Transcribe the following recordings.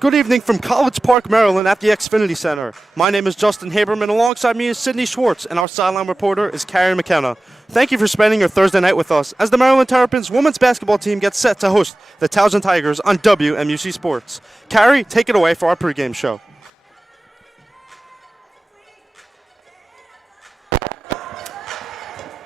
Good evening from College Park, Maryland at the Xfinity Center. My name is Justin Haberman. Alongside me is Sydney Schwartz, and our sideline reporter is Carrie McKenna. Thank you for spending your Thursday night with us as the Maryland Terrapins women's basketball team gets set to host the Towson Tigers on WMUC Sports. Carrie, take it away for our pregame show.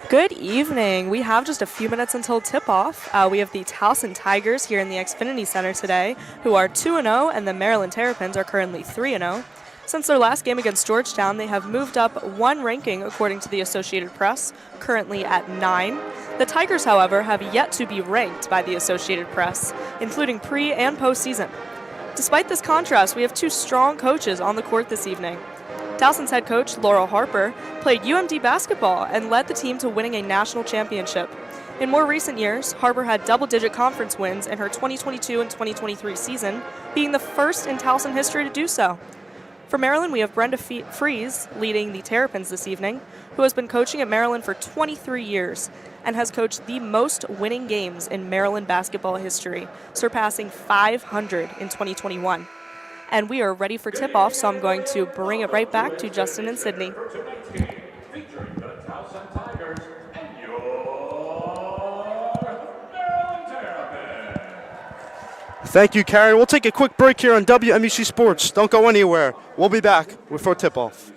Good evening. We have just a few minutes until tip-off. We have the Towson Tigers here in the Xfinity Center today, who are 2-0, and the Maryland Terrapins are currently 3-0. Since their last game against Georgetown, they have moved up one ranking according to the Associated Press, currently at 9. The Tigers, however, have yet to be ranked by the Associated Press, including pre- and postseason. Despite this contrast, we have two strong coaches on the court this evening. Towson's head coach, Laurel Harper, played UMD basketball and led the team to winning a national championship. In more recent years, Harper had double-digit conference wins in her 2022 and 2023 season, being the first in Towson history to do so. For Maryland, we have Brenda Fries leading the Terrapins this evening, who has been coaching at Maryland for 23 years and has coached the most winning games in Maryland basketball history, surpassing 500 in 2021. And we are ready for tip-off, so I'm going to bring it right back to Justin and Sydney. Thank you, Carrie. We'll take a quick break here on WMUC Sports. Don't go anywhere. We'll be back for tip-off.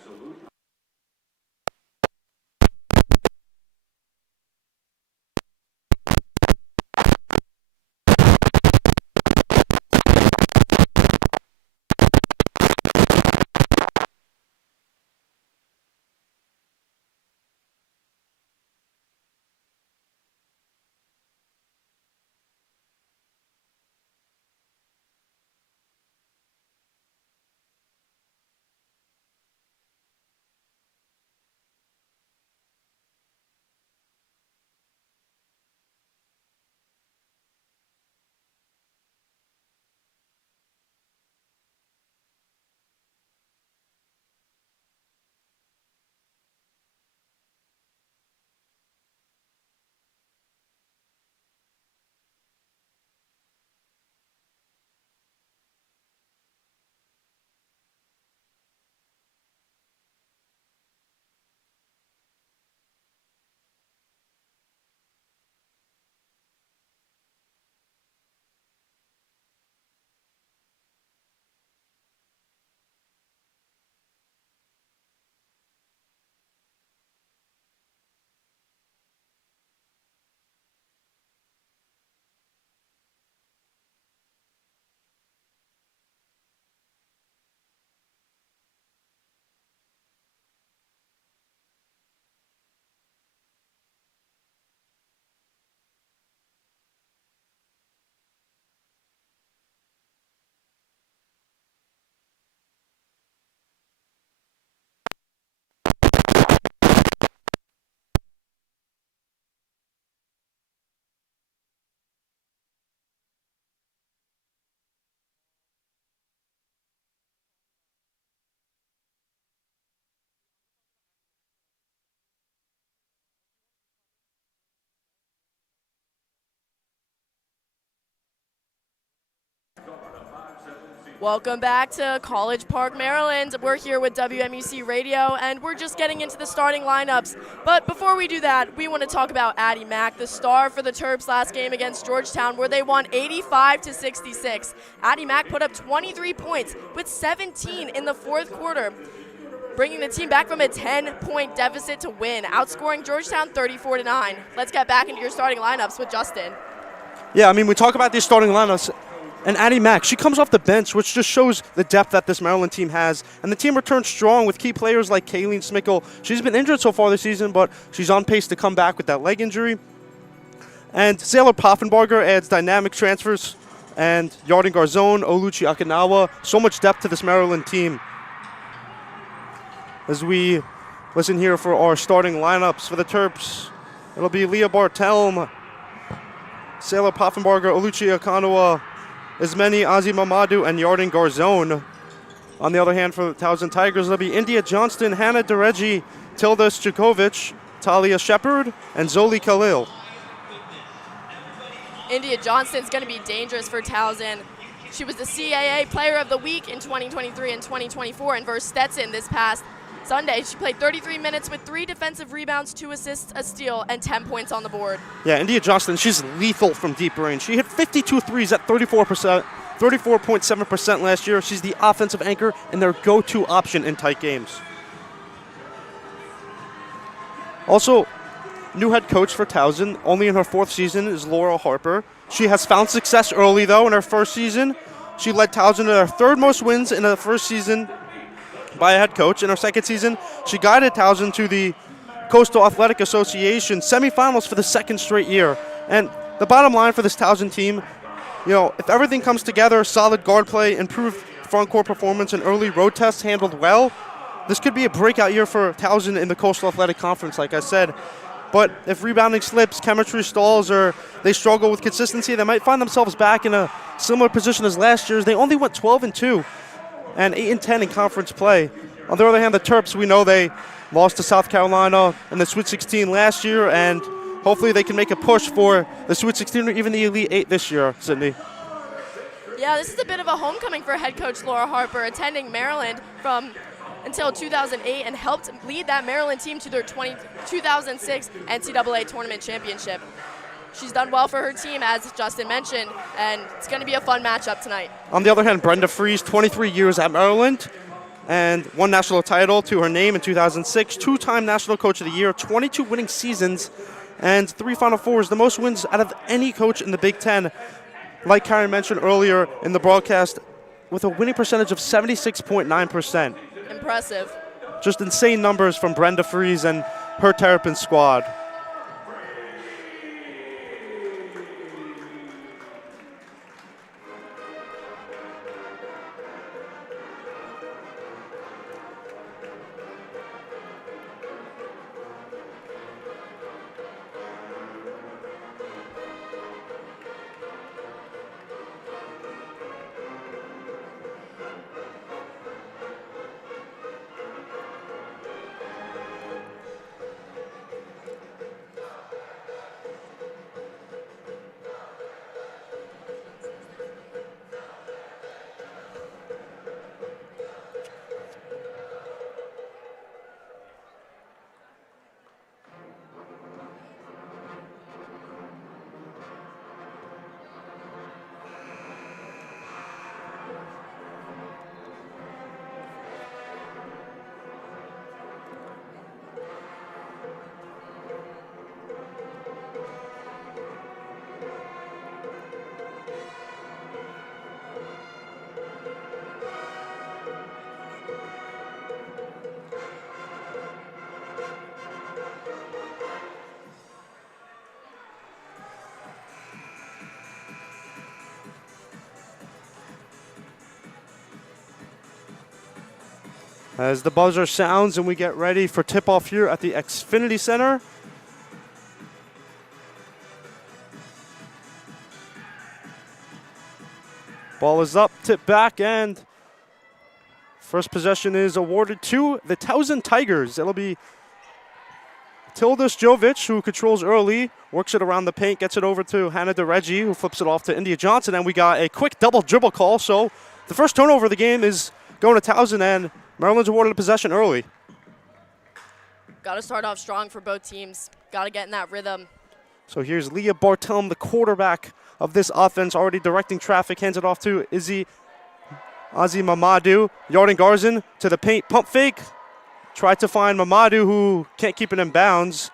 Welcome back to College Park, Maryland. We're here with WMUC Radio, and we're just getting into the starting lineups. But before we do that, we want to talk about Addie Mack, the star for the Terps last game against Georgetown, where they won 85-66. Addie Mack put up 23 points with 17 in the fourth quarter, bringing the team back from a 10-point deficit to win, outscoring Georgetown 34-9. Let's get back into your starting lineups with Justin. Yeah, I mean, we talk about these starting lineups. And Addie Mack, she comes off the bench, which just shows the depth that this Maryland team has. And the team returns strong with key players like Kayleen Smickle. She's been injured so far this season, but she's on pace to come back with that leg injury. And Sailor Poffenbarger adds dynamic transfers. And Yarden Garzone, Oluchi Akinawa. So much depth to this Maryland team. As we listen here for our starting lineups for the Terps, it'll be Leah Bartelm, Sailor Poffenbarger, Oluchi Akinawa, Ismeni Azimamadou, and Yarden Garzone. On the other hand, for the Towson Tigers, it'll be India Johnston, Hannah Dereji, Tilda Stukovic, Talia Shepard, and Zoli Khalil. India Johnston's going to be dangerous for Towson. She was the CAA Player of the Week in 2023 and 2024, and versus Stetson this past Sunday. She played 33 minutes with 3 defensive rebounds, 2 assists, a steal, and 10 points on the board. Yeah, India Johnston, she's lethal from deep range. She hit 52 threes at 34.7% last year. She's the offensive anchor and their go-to option in tight games. Also, new head coach for Towson, only in her 4th season, is Laura Harper. She has found success early, though, in her 1st season. She led Towson to their 3rd most wins in her 1st season by a head coach. In her 2nd season, she guided Towson to the Coastal Athletic Association semifinals for the 2nd straight year. And the bottom line for this Towson team, if everything comes together, solid guard play, improved front court performance, and early road tests handled well, this could be a breakout year for Towson in the Coastal Athletic Conference, like I said. But if rebounding slips, chemistry stalls, or they struggle with consistency, they might find themselves back in a similar position as last year's. They only went 12-2 and 8-10 in conference play. On the other hand, the Terps, we know they lost to South Carolina in the Sweet 16 last year, and hopefully they can make a push for the Sweet 16 or even the Elite 8 this year, Sydney. Yeah, this is a bit of a homecoming for head coach Laura Harper, attending Maryland until 2008 and helped lead that Maryland team to their 2006 NCAA tournament championship. She's done well for her team, as Justin mentioned, and it's going to be a fun matchup tonight. On the other hand, Brenda Fries, 23 years at Maryland, and 1 national title to her name in 2006, 2-time National Coach of the Year, 22 winning seasons, and 3 Final Fours, the most wins out of any coach in the Big Ten. Like Karen mentioned earlier in the broadcast, with a winning percentage of 76.9%. Impressive. Just insane numbers from Brenda Fries and her Terrapin squad. As the buzzer sounds and we get ready for tip-off here at the Xfinity Center. Ball is up, tip back, and first possession is awarded to the Towson Tigers. It'll be Tilda Jovic, who controls early, works it around the paint, gets it over to Hannah DeReggi, who flips it off to India Johnson, and we got a quick double dribble call. So the first turnover of the game is going to Towson, and Maryland's awarded a possession early. Got to start off strong for both teams. Got to get in that rhythm. So here's Leah Bartelm, the quarterback of this offense, already directing traffic, hands it off to Azi Mamadou. Yarden Garzon to the paint, pump fake. Tried to find Mamadou, who can't keep it in bounds.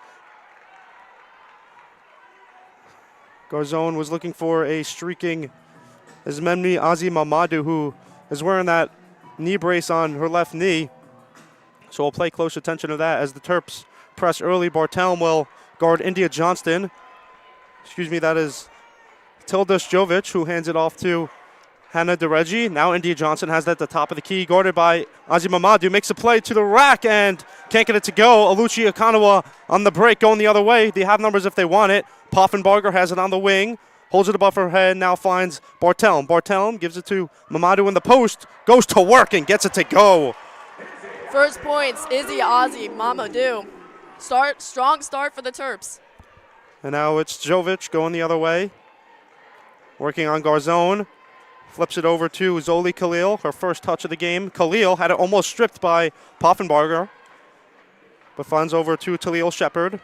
Garzon was looking for a streaking Ismemni Azi Mamadou, who is wearing that knee brace on her left knee. So we'll pay close attention to that as the Terps press early. Bartelm will guard India Johnston. That is Tilda Jovic, who hands it off to Hannah DeReggi. Now India Johnson has that at the top of the key, guarded by Azi Mamadou. Makes a play to the rack and can't get it to go. Aluchi Akanawa on the break, going the other way. They have numbers if they want it. Poffenbarger has it on the wing. Holds it above her head, now finds Bartelm. Bartelm gives it to Mamadou in the post, goes to work and gets it to go. First points, Izzy Azi Mamadou. Strong start for the Terps. And now it's Jovic going the other way. Working on Garzon. Flips it over to Zoli Khalil, her first touch of the game. Khalil had it almost stripped by Poffenbarger, but finds over to Talil Shepard.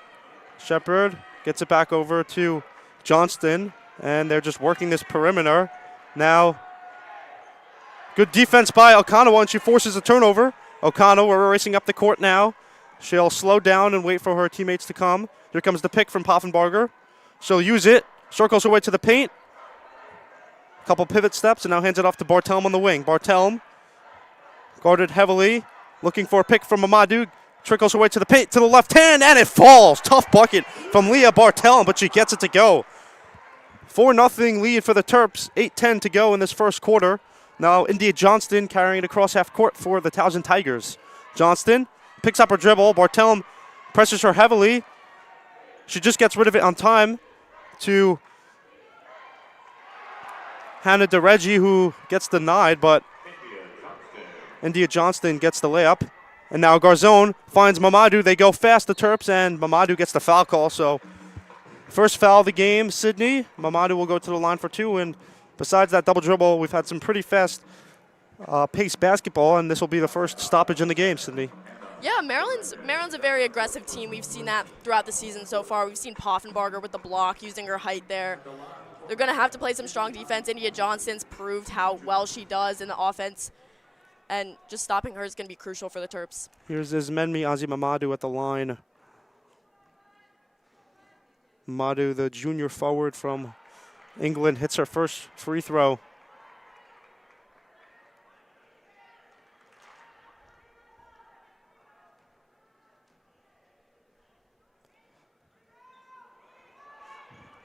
Shepard gets it back over to Johnston, and they're just working this perimeter. Now, good defense by Okanawa, and she forces a turnover. Okanawa racing up the court now. She'll slow down and wait for her teammates to come. Here comes the pick from Poffenbarger. She'll use it, circles her way to the paint. Couple pivot steps, and now hands it off to Bartelm on the wing. Bartelm guarded heavily, looking for a pick from Mamadou. Trickles her way to the paint, to the left hand, and it falls. Tough bucket from Leah Bartelm, but she gets it to go. 4-0 lead for the Terps, 8:10 to go in this first quarter. Now India Johnston carrying it across half court for the Towson Tigers. Johnston picks up her dribble. Bartelm presses her heavily. She just gets rid of it on time to Hannah DeReggi, who gets denied, but India Johnston gets the layup. And now Garzone finds Mamadou. They go fast, the Terps, and Mamadou gets the foul call. So first foul of the game, Sydney. Mamadou will go to the line for 2. And besides that double dribble, we've had some pretty fast paced basketball, and this will be the first stoppage in the game, Sydney. Yeah, Maryland's a very aggressive team. We've seen that throughout the season so far. We've seen Poffenbarger with the block, using her height there. They're going to have to play some strong defense. India Johnston's proved how well she does in the offense, and just stopping her is going to be crucial for the Terps. Here's Ismenmi Mamadou at the line. Mamadou, the junior forward from England, hits her first free throw.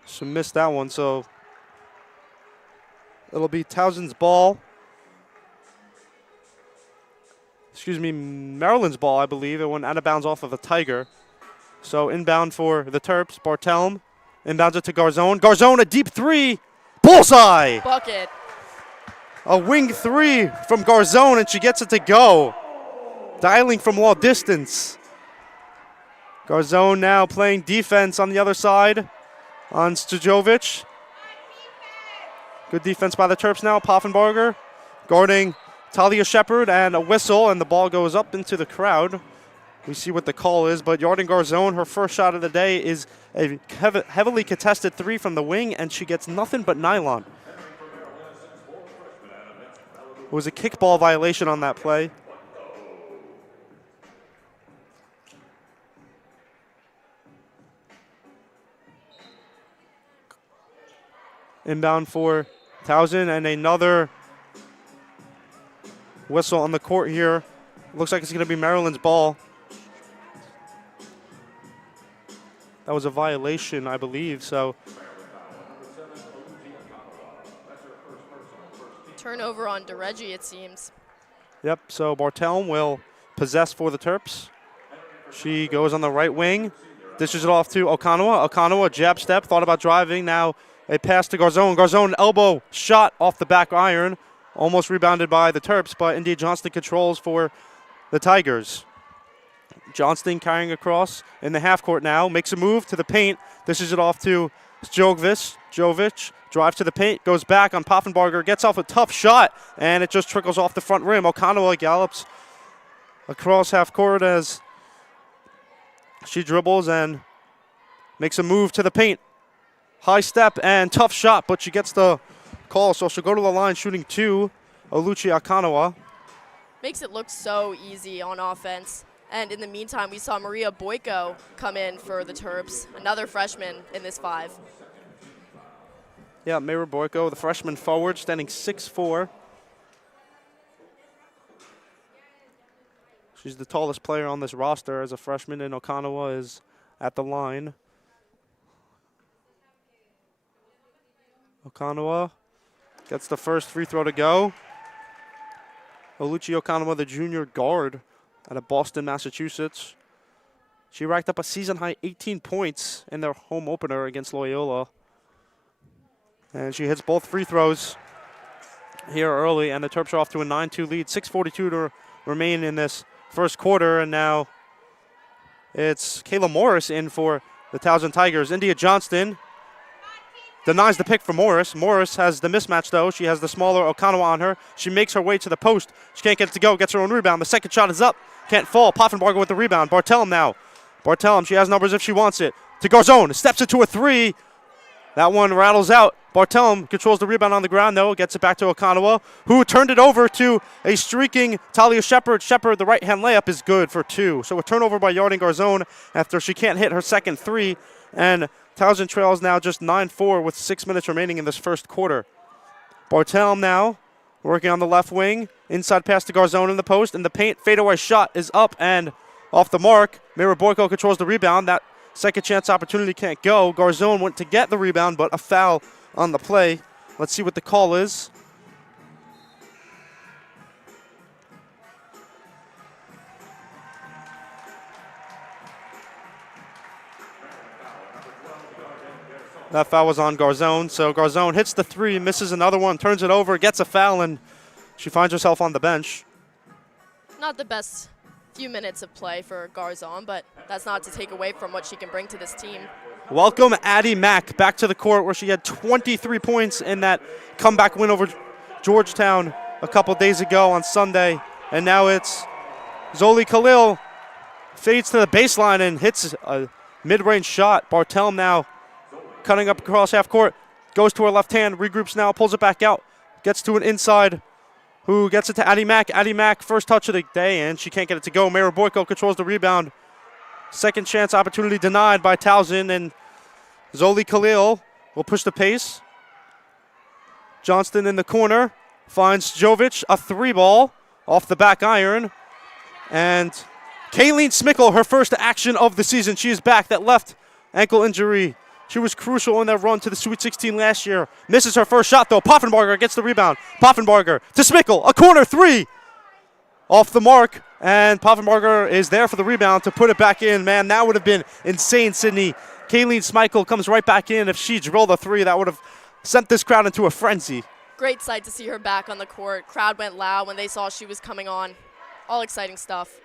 She missed that one, so it'll be Towson's ball. Excuse me, Maryland's ball, I believe. It went out of bounds off of a Tiger. So inbound for the Terps. Bartelm inbounds it to Garzone. Garzone, a deep 3. Bullseye! Bucket. A wing 3 from Garzone, and she gets it to go. Dialing from long distance. Garzone now playing defense on the other side on Stojovic. Good defense by the Terps now. Poffenbarger guarding Talia Shepard, and a whistle, and the ball goes up into the crowd. We see what the call is, but Yarden Garzone, her first shot of the day is a heavily contested 3 from the wing, and she gets nothing but nylon. It was a kickball violation on that play. Inbound for Towson, and another whistle on the court here. Looks like it's going to be Maryland's ball. That was a violation, I believe, so. Turnover on DeReggi, it seems. Yep, so Bartelm will possess for the Terps. She goes on the right wing, dishes it off to Okanawa. Okanawa, jab step, thought about driving. Now a pass to Garzone. Garzone, elbow shot off the back iron. Almost rebounded by the Terps, but India Johnston controls for the Tigers. Johnston carrying across in the half court now. Makes a move to the paint. Dishes it off to Jovic. Jovic drives to the paint, goes back on Poffenbarger, gets off a tough shot, and it just trickles off the front rim. Okanawa gallops across half court as she dribbles and makes a move to the paint. High step and tough shot, but she gets the call, so she'll go to the line shooting 2. Oluchi Okanawa. Makes it look so easy on offense. And in the meantime, we saw Maria Boyko come in for the Terps, another freshman in this 5. Yeah, Maria Boyko, the freshman forward, standing 6'4". She's the tallest player on this roster as a freshman, and Okanawa is at the line. Okanawa gets the first free throw to go. Oluchi Okanawa, the junior guard out of Boston, Massachusetts. She racked up a season-high 18 points in their home opener against Loyola. And she hits both free throws here early, and the Terps are off to a 9-2 lead. 6:42 to remain in this first quarter, and now it's Kayla Morris in for the Towson Tigers. India Johnston denies the pick for Morris. Morris has the mismatch, though. She has the smaller Okanawa on her. She makes her way to the post. She can't get it to go. Gets her own rebound. The second shot is up. Can't fall. Poffenbarger with the rebound. Bartellum now. Bartellum, she has numbers if she wants it. To Garzone. Steps into a three. That one rattles out. Bartellum controls the rebound on the ground, though. Gets it back to Okanawa, who turned it over to a streaking Talia Shepard. Shepard, the right-hand layup is good for 2. So a turnover by Yarding Garzone after she can't hit her second 3. And Towson trails now just 9-4 with 6 minutes remaining in this first quarter. Bartellum now working on the left wing. Inside pass to Garzone in the post. And the paint fadeaway shot is up and off the mark. Mira Boyko controls the rebound. That second chance opportunity can't go. Garzone went to get the rebound, but a foul on the play. Let's see what the call is. That foul was on Garzone. So Garzone hits the 3, misses another one, turns it over, gets a foul, and she finds herself on the bench. Not the best few minutes of play for Garzone, but that's not to take away from what she can bring to this team. Welcome Addie Mack back to the court, where she had 23 points in that comeback win over Georgetown a couple days ago on Sunday. And now it's Zoli Khalil fades to the baseline and hits a mid-range shot. Bartellum now cutting up across half court, goes to her left hand, regroups now, pulls it back out, gets to an inside, who gets it to Addie Mack. Addie Mack, first touch of the day, and she can't get it to go. Mira Boyko controls the rebound. Second chance opportunity denied by Towson, and Zoli Khalil will push the pace. Johnston in the corner finds Jovic, a 3-ball off the back iron. And Kayleen Smickle, her first action of the season. She is back. That left ankle injury, she was crucial in that run to the Sweet 16 last year. Misses her first shot, though. Poffenbarger gets the rebound. Poffenbarger to Smickle, a corner 3. Off the mark, and Poffenbarger is there for the rebound to put it back in. Man, that would have been insane, Sydney. Kayleen Smickle comes right back in. If she drilled a 3, that would have sent this crowd into a frenzy. Great sight to see her back on the court. Crowd went loud when they saw she was coming on. All exciting stuff.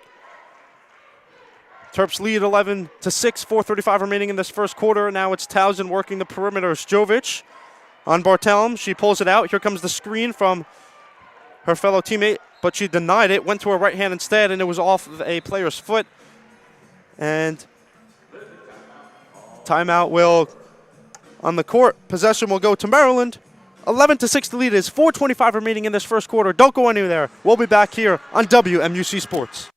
Terps lead 11-6, 4:35 remaining in this first quarter. Now it's Towson working the perimeter. Jovic on Bartellum. She pulls it out. Here comes the screen from her fellow teammate, but she denied it, went to her right hand instead, and it was off of a player's foot. And timeout will, on the court, possession will go to Maryland. 11-6 the lead is, 4:25 remaining in this first quarter. Don't go anywhere. We'll be back here on WMUC Sports.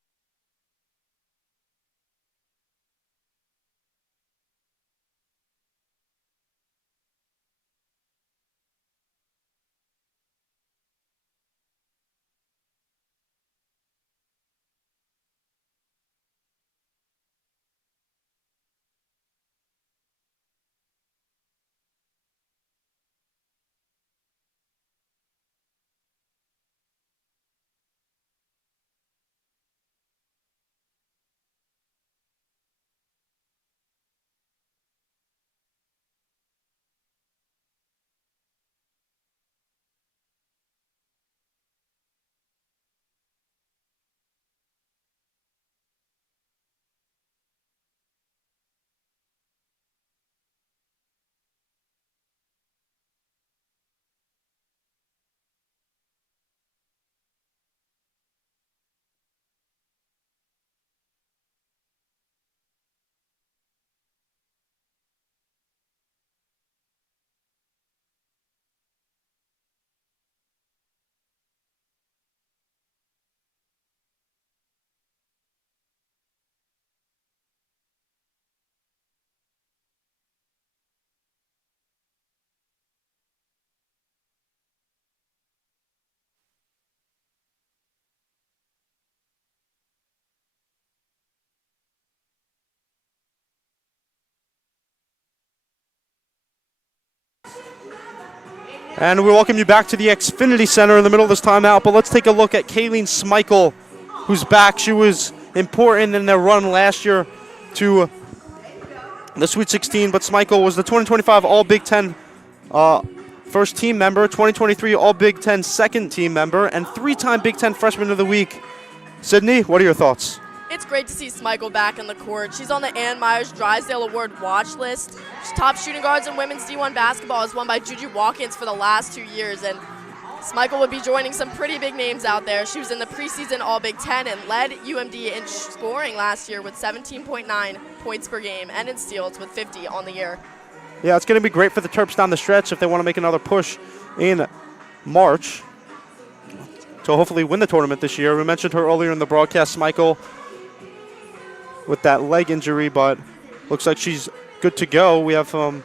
And we welcome you back to the Xfinity Center in the middle of this timeout. But let's take a look at Kayleen Smickle, who's back. She was important in their run last year to the Sweet 16. But Smickle was the 2025 All-Big Ten first team member, 2023 All-Big Ten second team member, and 3-time Big Ten Freshman of the Week. Sydney, what are your thoughts? It's great to see Smichael back on the court. She's on the Ann Myers Drysdale Award watch list. She's top shooting guards in women's D1 basketball, is won by Juju Watkins for the last 2 years. And Smichael would be joining some pretty big names out there. She was in the preseason All-Big Ten and led UMD in scoring last year with 17.9 points per game and in steals with 50 on the year. Yeah, it's going to be great for the Terps down the stretch if they want to make another push in March to hopefully win the tournament this year. We mentioned her earlier in the broadcast, Smichael, with that leg injury, but looks like she's good to go. We have some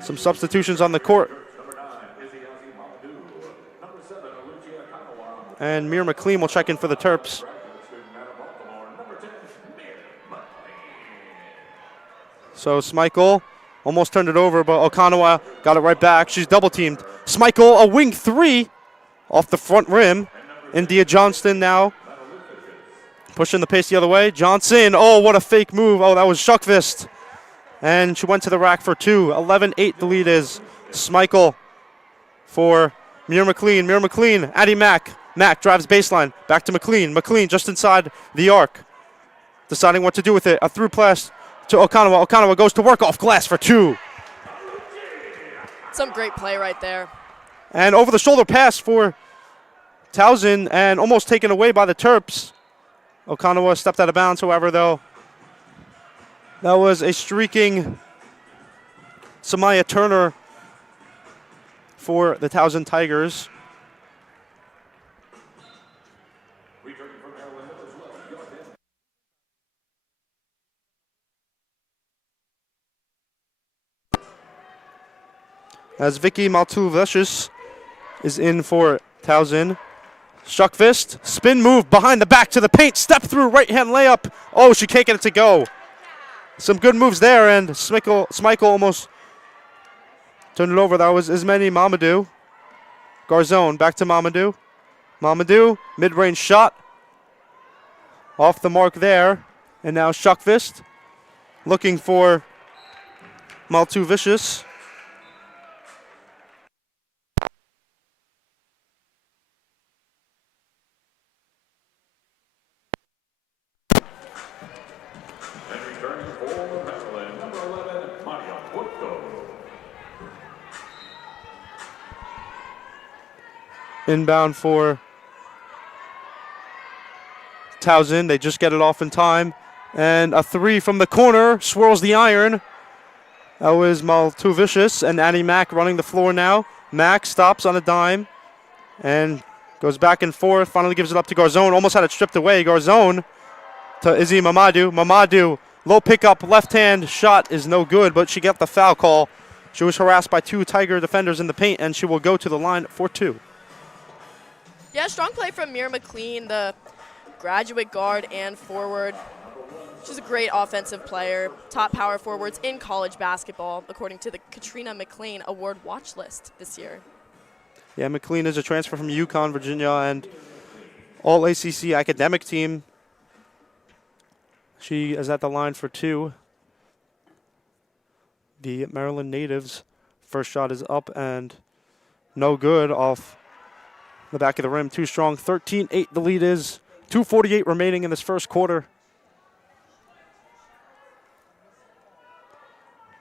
substitutions on the court. And Mir McLean will check in for the Terps. So Smichael almost turned it over, but Okanawa got it right back. She's double teamed. Smichael, a wing three off the front rim. India Johnston now pushing the pace the other way. Johnson, oh, what a fake move. Oh, that was Shuckfist. And she went to the rack for two. 11-8 the lead is. Smichael for Mir McLean. Mir McLean, Addie Mack. Mack drives baseline. Back to McLean. McLean just inside the arc. Deciding what to do with it. A through pass to Okanawa. Okanawa goes to work off glass for two. Some great play right there. And over the shoulder pass for Towson and almost taken away by the Terps. Okanawa stepped out of bounds, however, though. That was a streaking Samaya Turner for the Towson Tigers. As Vicky Maltuvicius is in for Towson. Shuckfist, spin move behind the back to the paint, step through, right hand layup. Oh, she can't get it to go. Some good moves there, and Smichael almost turned it over. That was Ismeni Mamadou. Garzone, back to Mamadou. Mamadou, mid-range shot. Off the mark there. And now Shuckfist looking for Maltuvicius. Inbound for Towson. They just get it off in time. And a three from the corner swirls the iron. That was Maltuvicius and Annie Mack running the floor now. Mack stops on a dime and goes back and forth. Finally gives it up to Garzone. Almost had it stripped away. Garzone to Izzy Mamadou. Mamadou, low pickup, left hand shot is no good, but she got the foul call. She was harassed by two Tiger defenders in the paint, and she will go to the line for two. Yeah, strong play from Mir McLean, the graduate guard and forward. She's a great offensive player, top power forwards in college basketball, according to the Katrina McLean Award watch list this year. Yeah, McLean is a transfer from UConn, Virginia, and all ACC academic team. She is at the line for two. The Maryland natives' first shot is up and no good off the back of the rim. Too strong. 13-8 the lead is. 2:48 remaining in this first quarter.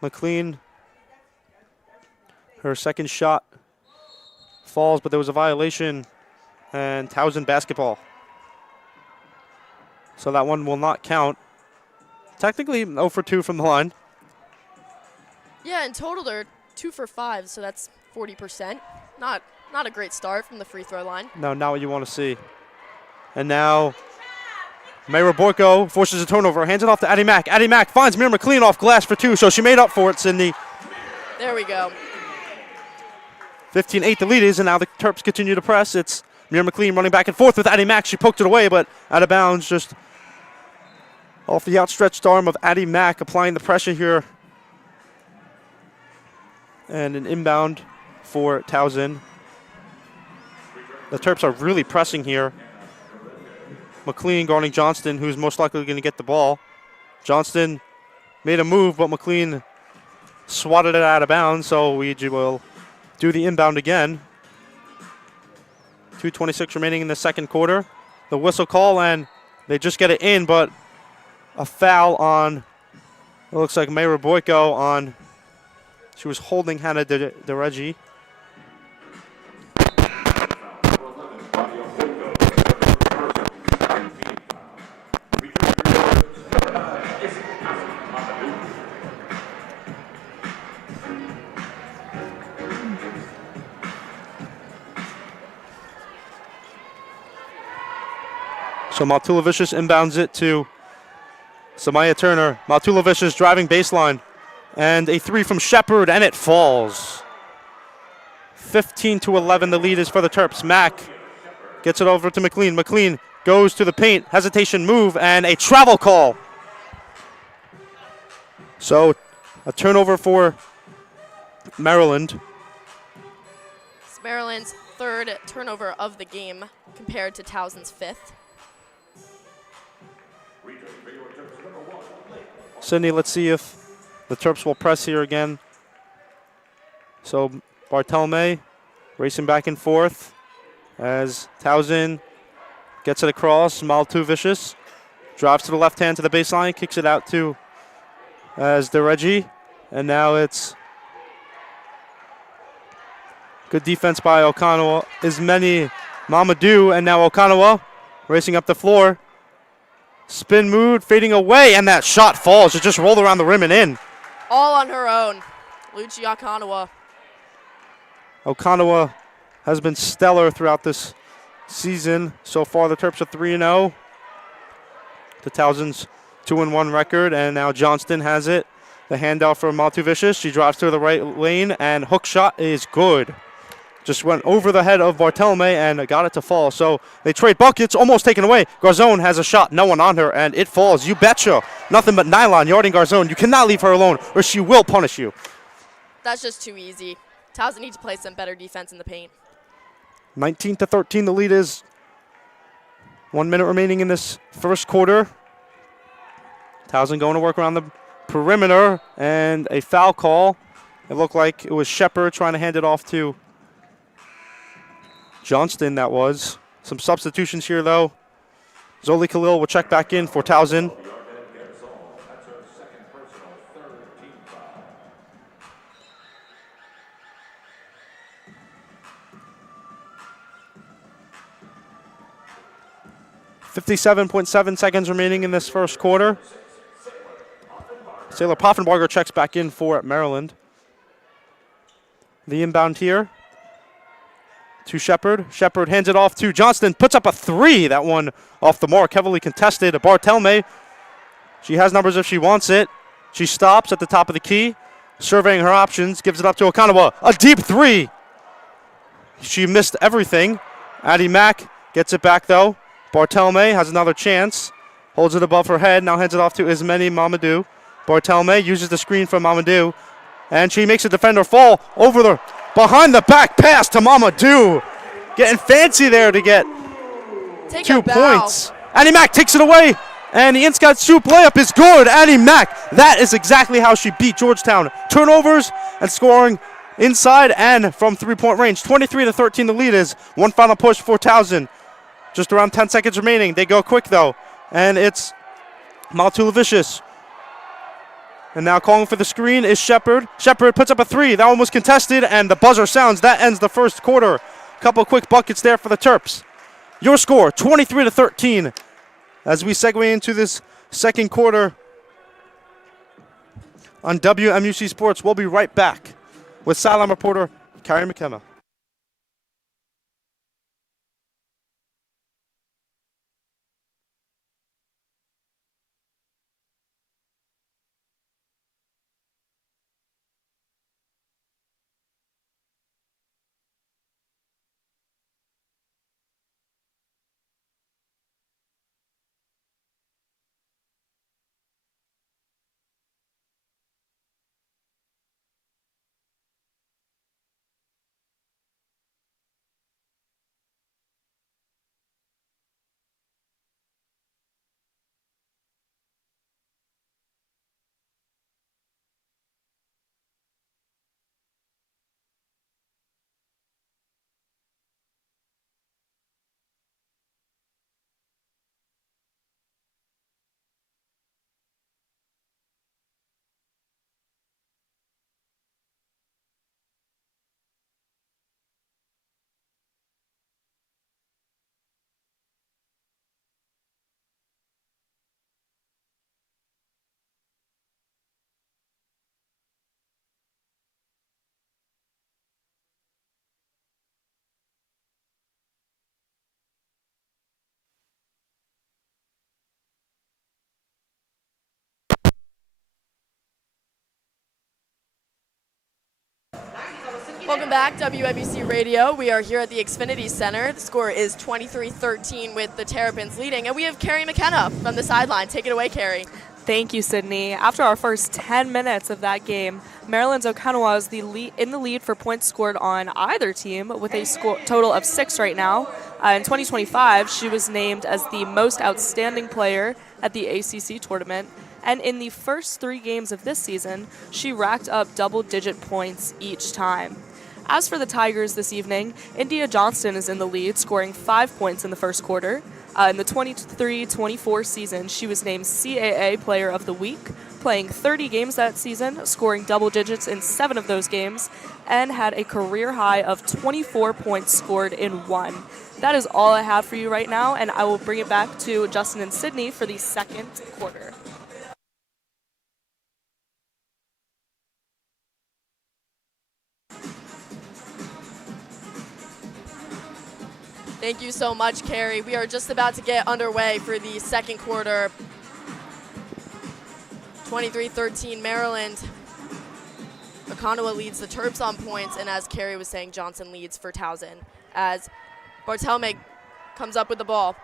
McLean, her second shot falls, but there was a violation, and Towson basketball. So that one will not count. Technically 0 for 2 from the line. Yeah, in total they're 2 for 5, so that's 40%. Not a great start from the free throw line. No, not what you want to see. And now Mayra Boyko forces a turnover, hands it off to Addie Mack. Addie Mack finds Mir McLean off glass for two, so she made up for it, Cindy. There we go. 15-8 the lead is, and now the Terps continue to press. It's Mir McLean running back and forth with Addie Mack. She poked it away, but out of bounds, just off the outstretched arm of Addie Mack, applying the pressure here. And an inbound for Towson. The Terps are really pressing here. McLean guarding Johnston, who's most likely going to get the ball. Johnston made a move, but McLean swatted it out of bounds, so we will do the inbound again. 2:26 remaining in the second quarter. The whistle call, and they just get it in, but a foul on, it looks like Mayra Boyko on, she was holding Hannah DeReggie. So Maltulavicius inbounds it to Samaya Turner. Maltulavicius driving baseline. And a three from Shepard, and it falls. 15-11, the lead is for the Terps. Mack gets it over to McLean. McLean goes to the paint. Hesitation move, and a travel call. So a turnover for Maryland. It's Maryland's third turnover of the game compared to Towson's fifth. Sydney, let's see if the Terps will press here again. So Barthelme racing back and forth as Towson gets it across. Maltuavicius drops to the left hand to the baseline, kicks it out to as DeReggie. And now it's good defense by Okanawa. Ismeni Mamadou, and now Okanawa racing up the floor. Spin move, fading away, and that shot falls. It just rolled around the rim and in. All on her own. Lucia Okanawa. Okanawa has been stellar throughout this season. So far, the Terps are 3-0. The Towson's 2-1 record, and now Johnston has it. The handoff for Maltuavicius. She drives to the right lane, and hook shot is good. Just went over the head of Barthelme and got it to fall. So they trade buckets, almost taken away. Garzone has a shot, no one on her, and it falls. You betcha. Nothing but nylon yarding Garzone. You cannot leave her alone, or she will punish you. That's just too easy. Towson needs to play some better defense in the paint. 19-13, the lead is. 1 minute remaining in this first quarter. Towson going to work around the perimeter, and a foul call. It looked like it was Shepard trying to hand it off to Johnston, that was. Some substitutions here, though. Zoli Khalil will check back in for Towson. .7 seconds remaining in this first quarter. Sailor Poffenbarger checks back in for Maryland. The inbound here to Shepard. Shepard hands it off to Johnston. Puts up a three. That one off the mark. Heavily contested. Barthelme. She has numbers if she wants it. She stops at the top of the key. Surveying her options. Gives it up to Okanawa. A deep three. She missed everything. Addie Mack gets it back though. Barthelme has another chance. Holds it above her head. Now hands it off to Ismeni Mamadou. Barthelme uses the screen from Mamadou. And she makes a defender fall over the behind the back pass to Mamadou. Getting fancy there to get 2 points. Addie Mack takes it away. And the inside soup layup is good. Addie Mack. That is exactly how she beat Georgetown. Turnovers and scoring inside and from 3-point range. 23-13 the lead is. One final push for Towson. Just around 10 seconds remaining. They go quick though. And it's Maltuavicius. And now calling for the screen is Shepard. Shepard puts up a three. That one was contested, and the buzzer sounds. That ends the first quarter. Couple quick buckets there for the Terps. Your score, 23-13. As we segue into this second quarter on WMUC Sports, we'll be right back with sideline reporter Carrie McKenna. Welcome back, WMUC Radio. We are here at the Xfinity Center. The score is 23-13 with the Terrapins leading, and we have Carrie McKenna from the sideline. Take it away, Carrie. Thank you, Sydney. After our first 10 minutes of that game, Maryland's Okanawa is in the lead for points scored on either team with a total of 6 right now. In 2025, she was named as the most outstanding player at the ACC tournament. And in the first 3 games of this season, she racked up double-digit points each time. As for the Tigers this evening, India Johnston is in the lead, scoring 5 points in the first quarter. In the 23-24 season, she was named CAA Player of the Week, playing 30 games that season, scoring double digits in 7 of those games, and had a career high of 24 points scored in 1. That is all I have for you right now, and I will bring it back to Justin and Sydney for the second quarter. Thank you so much, Carrie. We are just about to get underway for the second quarter. 23-13 Maryland. Okanawa leads the Terps on points, and as Carrie was saying, Johnson leads for Towson as Bartelme comes up with the ball.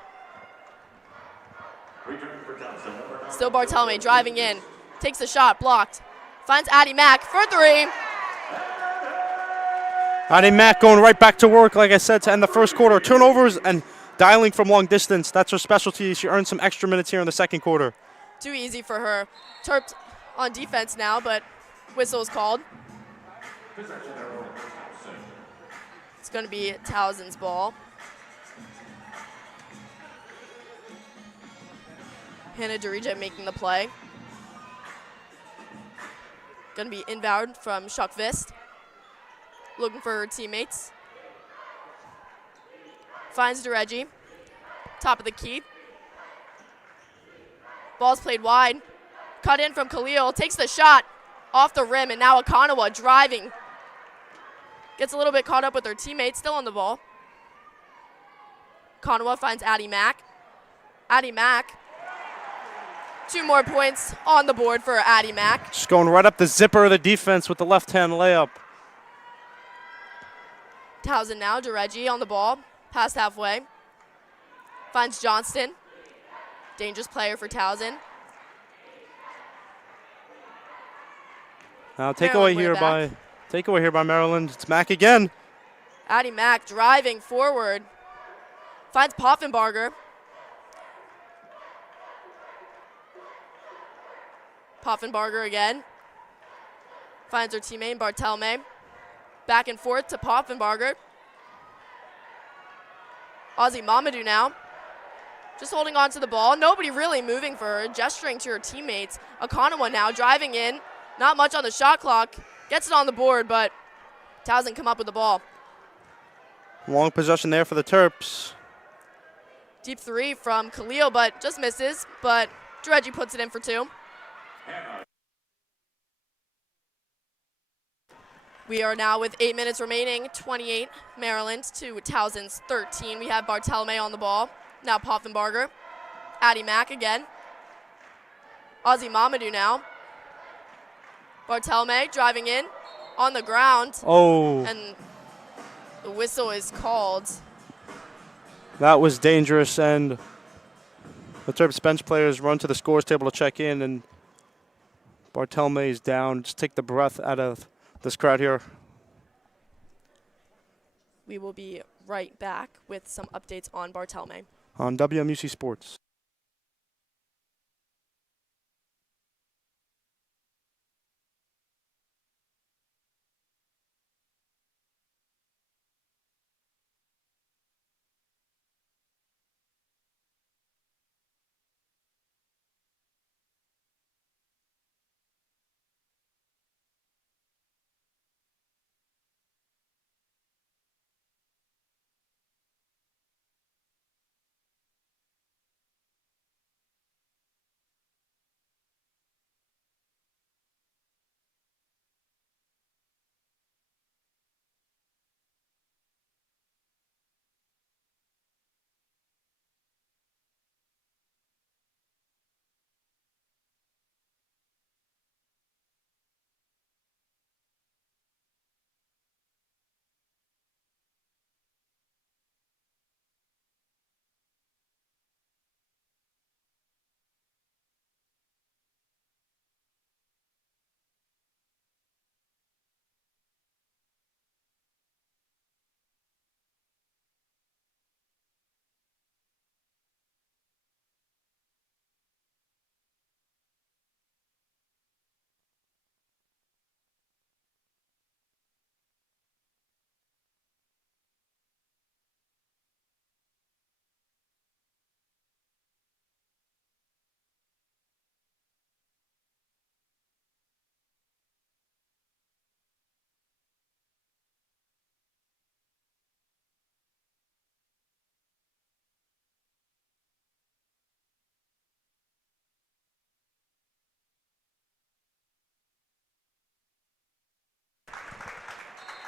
Still Bartelme driving in, takes the shot, blocked, finds Addie Mack for 3. Addie Mack going right back to work, like I said, to end the first quarter. Turnovers and dialing from long distance. That's her specialty. She earned some extra minutes here in the second quarter. Too easy for her. Terps on defense now, but whistle is called. It's going to be Towson's ball. Hannah Derija making the play. Going to be inbound from Shuckvist. Looking for her teammates. Finds Dereji. Top of the key. Ball's played wide. Cut in from Khalil. Takes the shot off the rim, and now Okanawa driving. Gets a little bit caught up with her teammates. Still on the ball. Okanawa finds Addie Mack. Addie Mack. 2 more points on the board for Addie Mack. Just going right up the zipper of the defense with the left-hand layup. Towson now, Dereji on the ball, past halfway. Finds Johnston. Dangerous player for Towson. Now takeaway here by Maryland. It's Mack again. Addie Mack driving forward. Finds Poffenbarger. Poffenbarger again. Finds her teammate Bartelme. Back and forth to Poffenbarger. Ozzy Mamadou now. Just holding on to the ball. Nobody really moving for her, gesturing to her teammates. Okanawa now driving in. Not much on the shot clock. Gets it on the board, but Towson come up with the ball. Long possession there for the Terps. Deep 3 from Khalil, but just misses. But Dereji puts it in for 2. We are now with 8 minutes remaining, 28 Maryland to Towson's 13. We have Bartelme on the ball. Now Poffenbarger. Addie Mack again. Ozzy Mamadou now. Bartelme driving in on the ground. Oh. And the whistle is called. That was dangerous, and the Terps bench players run to the scores table to check in, and Bartelme is down. Just take the breath out of this crowd here. We will be right back with some updates on Bartelme. On WMUC Sports.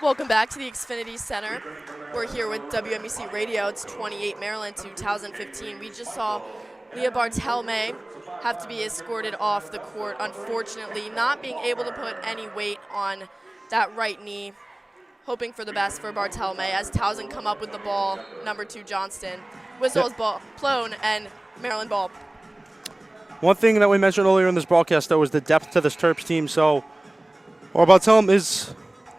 Welcome back to the Xfinity Center. We're here with WMEC Radio. It's 28 Maryland to Towson 15. We just saw Leah Barthelme have to be escorted off the court, unfortunately, not being able to put any weight on that right knee. Hoping for the best for Barthelme as Towson come up with the ball, number 2 Johnston. Whistle is blown and Maryland ball. One thing that we mentioned earlier in this broadcast, though, is the depth to this Terps team. So, while Barthelme is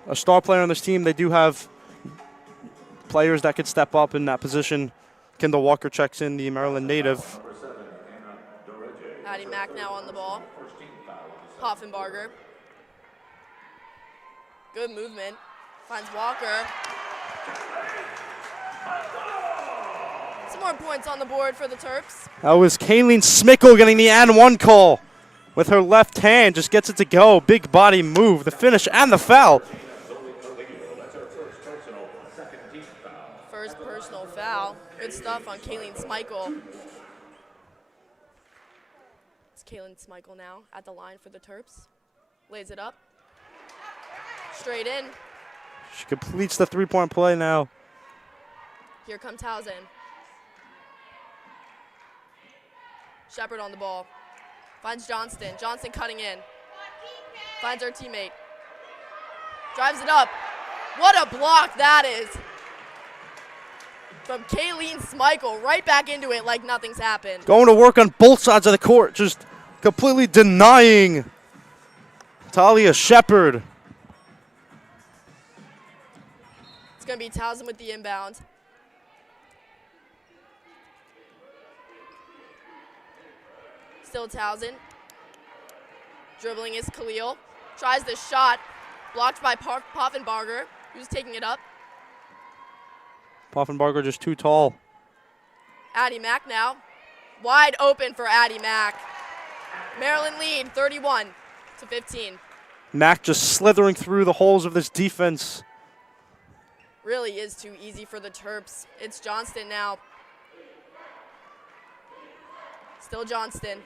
a star player on this team, they do have players that could step up in that position. Kendall Walker checks in, the Maryland native. Addie Mack now on the ball. Poffenbarger. Good movement. Finds Walker. Some more points on the board for the Terps. That was Kayleen Smickle getting the and one call with her left hand. Just gets it to go. Big body move. The finish and the foul. First personal foul. Good stuff on Kayleen Smickle. It's Kayleen Smickle now at the line for the Terps. Lays it up. Straight in. She completes the three-point play now. Here comes Towson. Shepard on the ball. Finds Johnston. Johnston cutting in. Finds her teammate. Drives it up. What a block that is. From Kayleen Smickle, right back into it like nothing's happened. Going to work on both sides of the court, just completely denying Talia Shepard. It's going to be Towson with the inbound. Still Towson. Dribbling is Khalil. Tries the shot. Blocked by Poffenbarger, who's taking it up. Poffenbarger just too tall. Addie Mack now. Wide open for Addie Mack. Maryland lead 31-15. Mack just slithering through the holes of this defense. Really is too easy for the Terps. It's Johnston now. Still Johnston.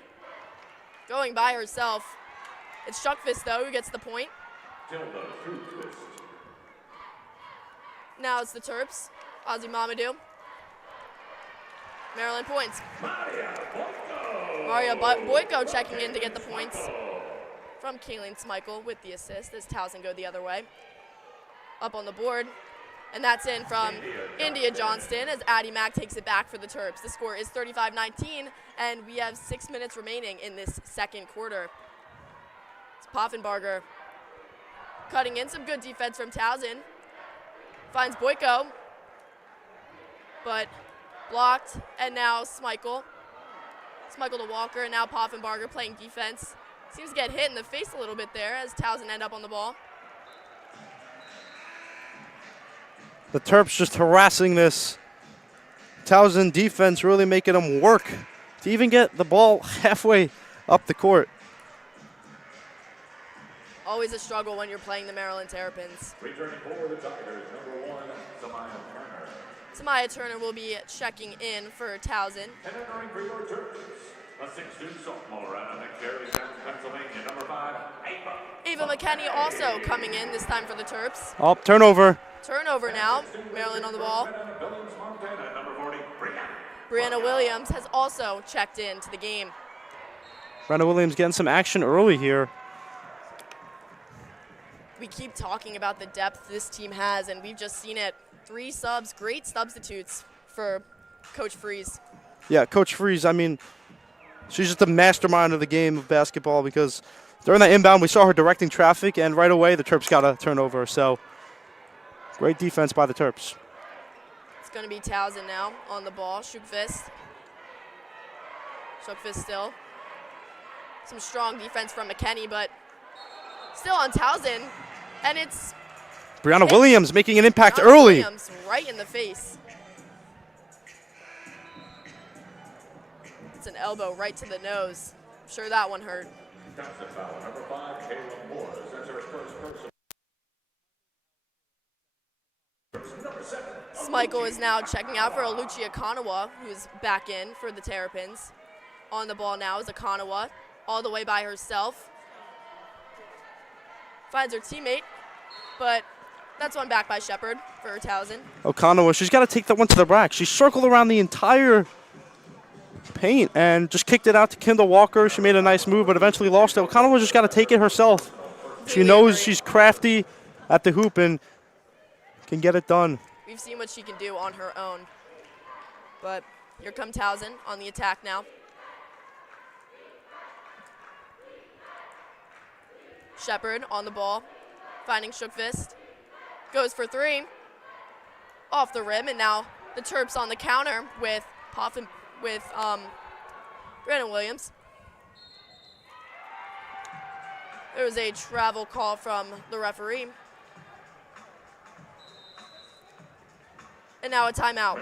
Going by herself. It's Shuckfist, though, who gets the point. Now it's the Terps. Ozzy Mamadou. Maryland points. Maria Boyko checking in to get the points from Kayleen Smickle with the assist as Towson go the other way. Up on the board. And that's in from India Johnston as Addie Mack takes it back for the Terps. The score is 35-19, and we have 6 minutes remaining in this second quarter. It's Poffenbarger cutting in. Some good defense from Towson. Finds Boyko, but blocked, and now Smickle. Smickle to Walker, and now Poffenbarger playing defense. Seems to get hit in the face a little bit there as Towson end up on the ball. The Terps just harassing this Towson defense, really making them work to even get the ball halfway up the court. Always a struggle when you're playing the Maryland Terrapins. Returning for the Tigers, number 1, Samaya Turner. Samaya Turner will be checking in for Towson. And entering for your Terps, a 6'2" sophomore out of McCary, Pennsylvania, number 5, Ava McKenney also coming in, this time for the Terps. Oh, turnover. Turnover now. Maryland on the ball. Billings, Montana, number 40, Brianna Williams has also checked in to the game. Brenda Williams getting some action early here. We keep talking about the depth this team has, and we've just seen it. 3 subs, great substitutes for Coach Freeze. Yeah, Coach Freeze, I mean, she's just the mastermind of the game of basketball because during that inbound, we saw her directing traffic, and right away the Terps got a turnover. So great defense by the Terps. It's going to be Towson now on the ball. Shukvist. Shukvist still. Some strong defense from McKenney, but still on Towson. And it's Brianna Williams making an impact Brianna early. Williams right in the face. It's an elbow right to the nose. I'm sure that one hurt. That's the foul. Number 5, Caleb Moore. That's her first person. Number 7. Smickle is now checking out for Alucia Kanawa, who's back in for the Terrapins. On the ball now is Kanawa, all the way by herself. Finds her teammate, but That's one back by Shepard for Towson. Okonowa, she's got to take that one to the rack. She circled around the entire paint and just kicked it out to Kendall Walker. She made a nice move, but eventually lost it. Okonowa just got to take it herself. She knows she's crafty at the hoop and can get it done. We've seen what she can do on her own. But here come Towson on the attack now. Shepard on the ball, finding Shookfist. Goes for three. Off the rim, and now the Terps on the counter with Brandon Williams. There was a travel call from the referee. And now a timeout.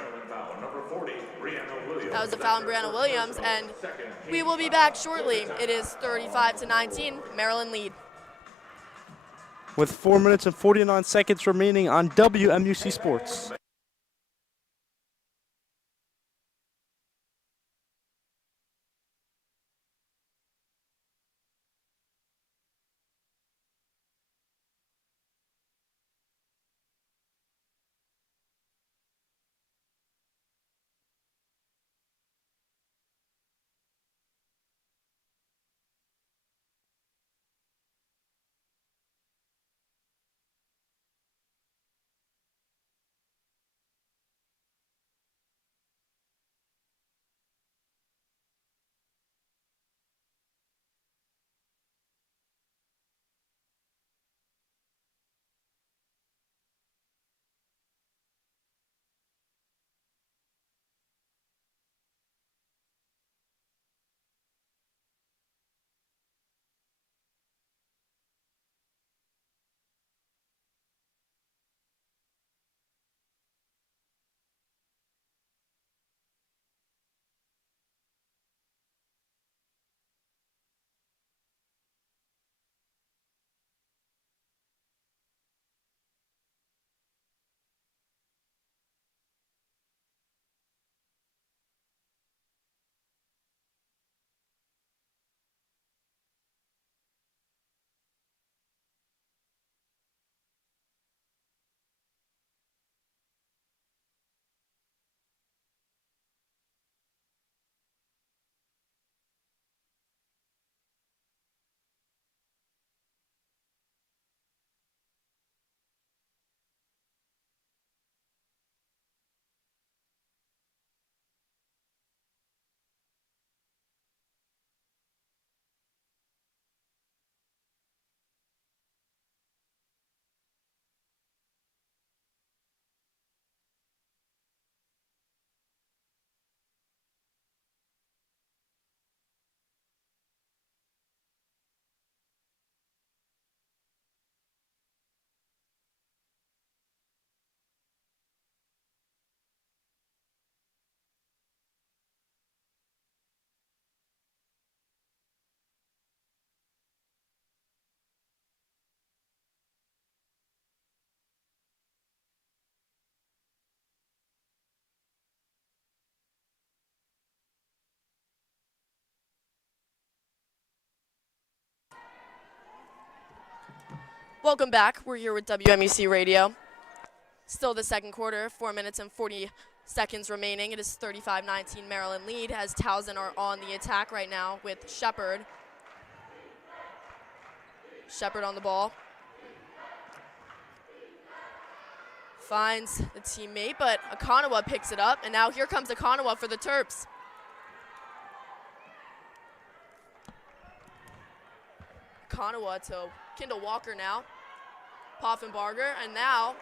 That was a foul on Brianna Williams, and we will be back shortly. It is 35-19, Maryland lead. With 4 minutes and 49 seconds remaining on WMUC Sports. Welcome back. We're here with WMUC Radio. Still the second quarter, 4 minutes and 40 seconds remaining. It is 35-19 Maryland lead as Towson are on the attack right now with Shepard. Shepard on the ball. Finds the teammate, but Okonowa picks it up, and now here comes Okonowa for the Terps. Okonowa to Kendall Walker now. Poffenbarger, and now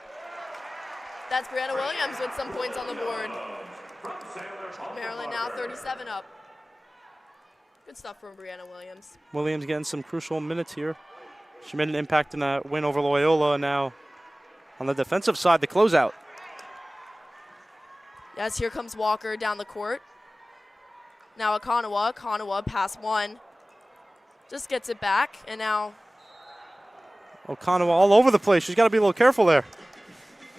that's Brianna Williams with some points on the board. Maryland now 37 up. Good stuff from Brianna Williams. Williams getting some crucial minutes here. She made an impact in that win over Loyola. Now on the defensive side, the closeout. Yes, here comes Walker down the court. Now Okonowa pass one. Just gets it back, and now Okonowa all over the place. She's got to be a little careful there.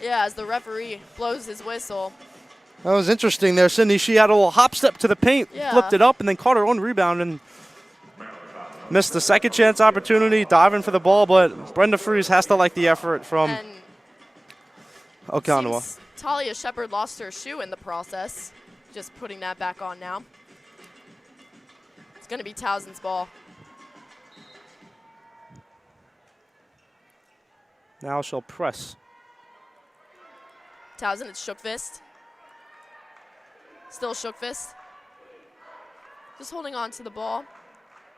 yeah, as the referee blows his whistle. That was interesting there, Cindy. She had a little hop step to the paint, flipped it up, and then caught her own rebound and missed the second chance opportunity, diving for the ball, but Brenda Freeze has to like the effort from Okanwa. Seems Talia Shepard lost her shoe in the process. Just putting that back on now. It's going to be Towson's ball. Now she'll press. Towson, it's Shookfist. Still Shookfist. Just holding on to the ball.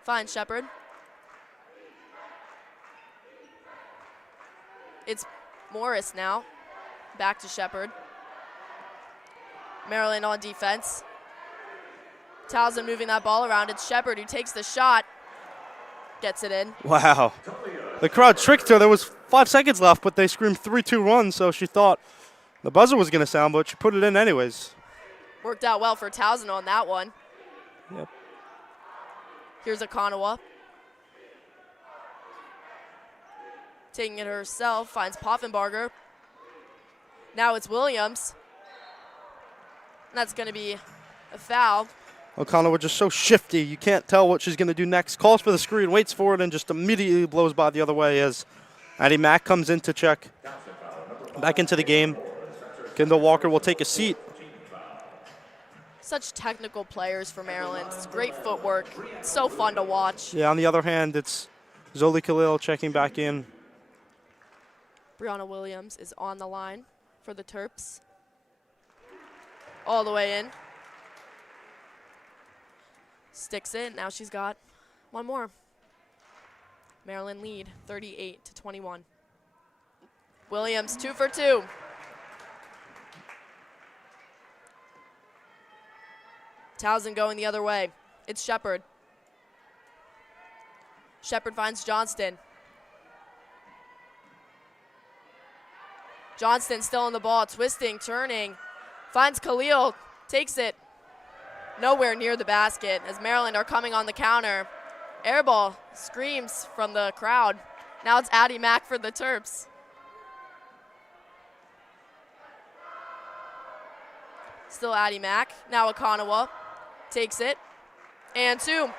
Finds Shepard. It's Morris now. Back to Shepard. Maryland on defense. Towson moving that ball around. It's Shepard who takes the shot. Gets it in. Wow. The crowd tricked her. There was 5 seconds left, but they screamed 3-2 run, so she thought the buzzer was going to sound, but she put it in anyways. Worked out well for Towson on that one. Yep. Here's Okanwa. Taking it herself, finds Poffenbarger. Now it's Williams. And that's going to be a foul. O'Connor was just so shifty. You can't tell what she's going to do next. Calls for the screen, waits for it, and just immediately blows by the other way as Addie Mack comes in to check. Back into the game. Kendall Walker will take a seat. Such technical players for Maryland. It's great footwork. It's so fun to watch. Yeah, on the other hand, it's Zoli Khalil checking back in. Brianna Williams is on the line for the Terps. All the way in. Sticks it. Now she's got one more. Maryland lead 38-21. Williams 2 for 2. Towson going the other way. It's Shepard. Shepard finds Johnston. Johnston still on the ball, twisting, turning. Finds Khalil, takes it. Nowhere near the basket as Maryland are coming on the counter. Airball screams from the crowd. Now it's Addie Mack for the Terps. Still Addie Mack. Now Okanwa takes it. And 2.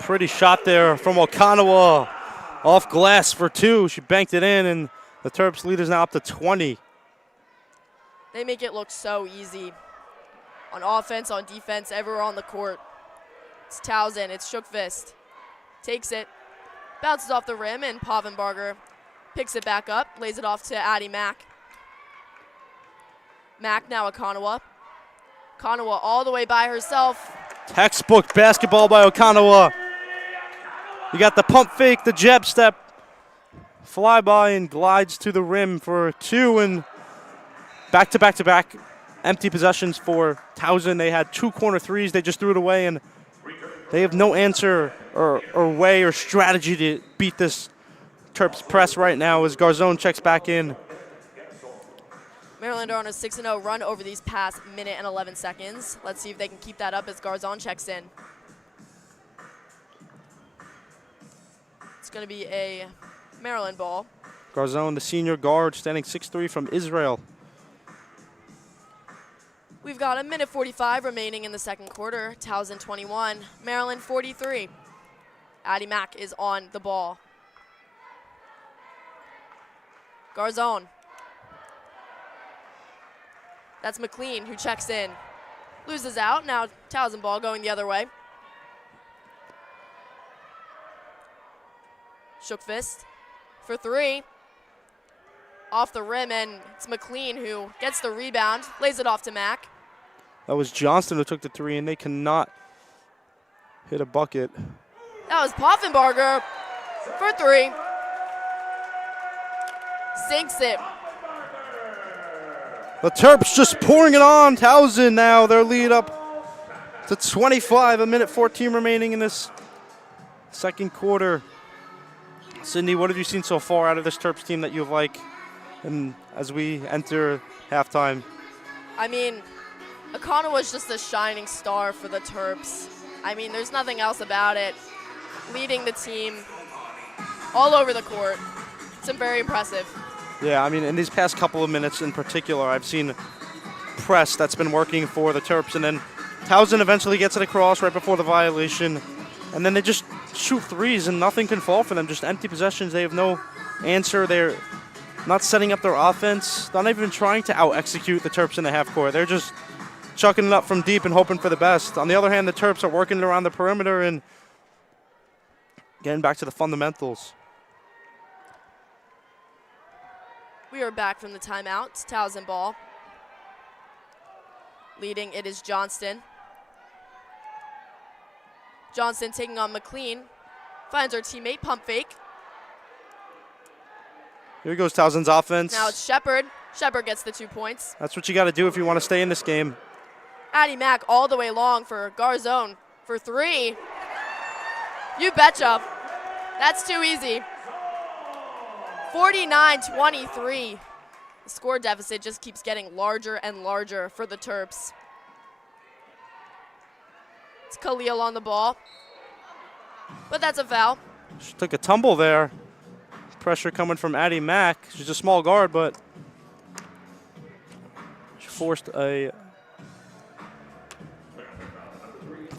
Pretty shot there from Okanwa. Off glass for 2. She banked it in, and the Terps lead is now up to 20. They make it look so easy. On offense, on defense, everywhere on the court. It's Towson, it's Shookfist. Takes it, bounces off the rim, and Poffenbarger picks it back up, lays it off to Addie Mack. Mack now Okanwa. Okanwa all the way by herself. Textbook basketball by Okanwa. You got the pump fake, the jab step, fly by and glides to the rim for 2, and back-to-back-to-back empty possessions for Towson. They had 2 corner threes. They just threw it away, and they have no answer or way or strategy to beat this Terps press right now as Garzone checks back in. Maryland are on a 6-0 run over these past minute and 11 seconds. Let's see if they can keep that up as Garzone checks in. It's going to be a Maryland ball. Garzone, the senior guard, standing 6'3" from Israel. We've got 1:45 remaining in the second quarter. Towson 21, Maryland 43. Addie Mack is on the ball. Garzone. That's McLean who checks in. Loses out. Now Towson ball going the other way. Shookfist for 3. Off the rim, and it's McLean who gets the rebound, lays it off to Mack. That was Johnston who took the 3, and they cannot hit a bucket. That was Poffenbarger for 3. Sinks it. The Terps just pouring it on. Towson now, their lead up to 25, 1:14 remaining in this second quarter. Sydney, what have you seen so far out of this Terps team that you like and as we enter halftime? I mean, Okanwa was just a shining star for the Terps. I mean, there's nothing else about it. Leading the team all over the court. It's very impressive. Yeah, I mean, in these past couple of minutes in particular, I've seen press that's been working for the Terps, and then Towson eventually gets it across right before the violation, and then they just shoot threes and nothing can fall for them, just empty possessions. They have no answer. They're not setting up their offense, not even trying to out-execute the Terps in the half court. They're just chucking it up from deep and hoping for the best. On the other hand, the Terps are working around the perimeter and getting back to the fundamentals. We are back from the timeout. It's Towson ball. Leading, it is Johnston. Johnston taking on McLean. Finds her teammate, pump fake. Here goes Towson's offense. Now it's Shepard. Shepard gets the 2 points. That's what you got to do if you want to stay in this game. Addie Mack all the way long for Garzone for 3. You betcha. That's too easy. 49-23. The score deficit just keeps getting larger and larger for the Terps. It's Khalil on the ball. But that's a foul. She took a tumble there. Pressure coming from Addie Mack. She's a small guard, but she forced a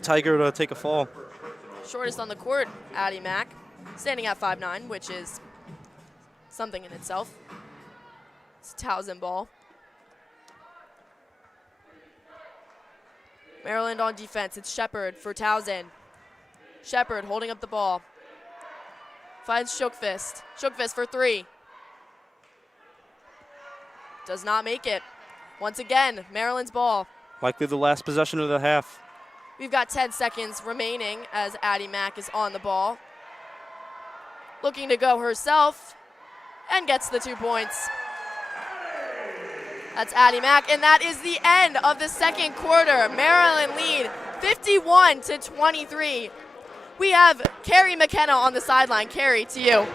Tiger to take a fall. Shortest on the court, Addie Mack, standing at 5'9", which is something in itself. It's Towson ball. Maryland on defense. It's Shepard for Towson. Shepard holding up the ball. Finds Shookfist. Shookfist for 3. Does not make it. Once again, Maryland's ball. Likely the last possession of the half. We've got 10 seconds remaining as Addie Mack is on the ball. Looking to go herself and gets the 2 points. That's Addie Mack, and that is the end of the second quarter. Maryland lead 51-23. We have Carrie McKenna on the sideline. Carrie, to you.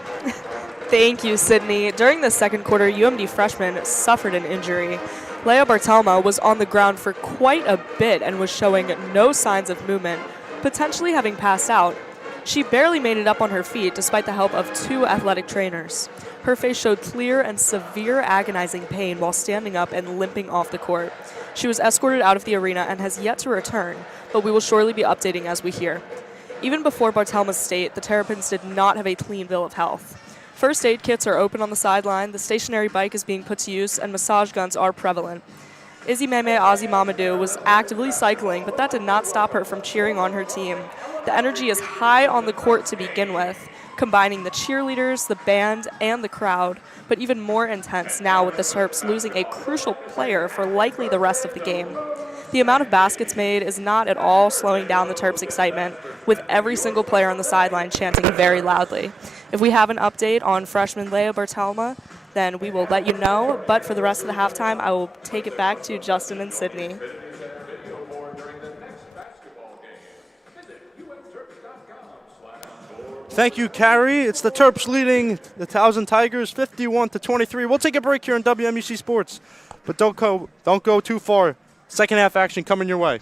Thank you, Sydney. During the second quarter, UMD freshman suffered an injury. Leah Bartelma was on the ground for quite a bit and was showing no signs of movement, potentially having passed out. She barely made it up on her feet despite the help of 2 athletic trainers. Her face showed clear and severe agonizing pain while standing up and limping off the court. She was escorted out of the arena and has yet to return, but we will surely be updating as we hear. Even before Bartelma's state, the Terrapins did not have a clean bill of health. First aid kits are open on the sideline, the stationary bike is being put to use, and massage guns are prevalent. Izzy Meme Ozzy Mamadou was actively cycling, but that did not stop her from cheering on her team. The energy is high on the court to begin with, combining the cheerleaders, the band, and the crowd, but even more intense now with the Terps losing a crucial player for likely the rest of the game. The amount of baskets made is not at all slowing down the Terps' excitement, with every single player on the sideline chanting very loudly. If we have an update on freshman Leah Bartelma, then we will let you know, but for the rest of the halftime, I will take it back to Justin and Sydney. Thank you, Carrie. It's the Terps leading the Towson Tigers 51-23. We'll take a break here on WMUC Sports, but don't go too far. Second half action coming your way.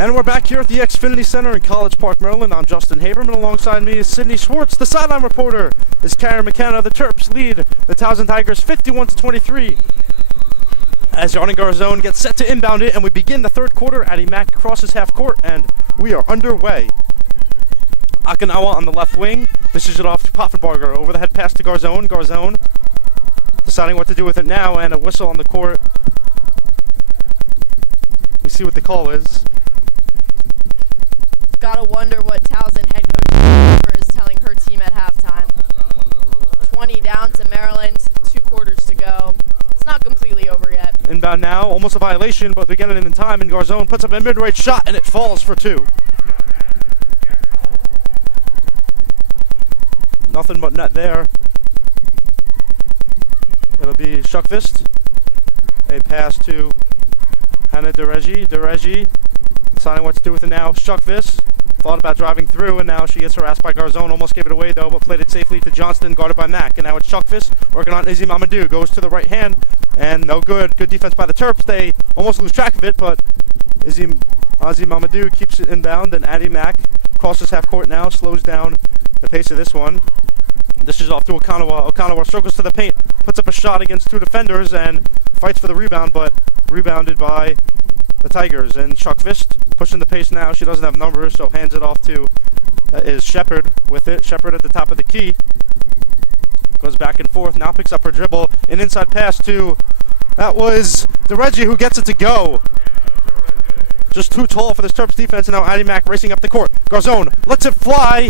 And we're back here at the Xfinity Center in College Park, Maryland. I'm Justin Haberman. Alongside me is Sydney Schwartz. The sideline reporter is Karen McKenna. The Terps lead the Towson Tigers 51-23. As Jordan Garzone gets set to inbound it, and we begin the third quarter. Addie Mack crosses half court, and we are underway. Okinawa on the left wing. Dishes it off to Poffenbarger. Over the head pass to Garzone. Garzone deciding what to do with it now, and a whistle on the court. We see what the call is. Gotta wonder what Towson head coach Harper is telling her team at halftime. 20 down to Maryland, 2 quarters to go. It's not completely over yet. Inbound now, almost a violation, but they get it in time, and Garzone puts up a mid-range shot, and it falls for 2. Nothing but net there. It'll be Shuckfist. A pass to Hannah Dereji. Dereji deciding what to do with it now. Shuckfist thought about driving through, and now she gets harassed by Garzone. Almost gave it away, though, but played it safely to Johnston, guarded by Mack. And now it's Shuckfist working on Izzy Mamadou. Goes to the right hand, and no good. Good defense by the Terps. They almost lose track of it, but Izzy Mamadou keeps it inbound, and Addie Mack crosses half court now, slows down the pace of this one. This is off to Okinawa. Okinawa struggles to the paint, puts up a shot against 2 defenders, and fights for the rebound, but rebounded by the Tigers. And Shuckfist pushing the pace now. She doesn't have numbers, so hands it off to is Shepard with it. Shepard at the top of the key. Goes back and forth. Now picks up her dribble. An inside pass to, that was Dereji who gets it to go. Just too tall for this Terps defense, and now Addie Mack racing up the court. Garzone lets it fly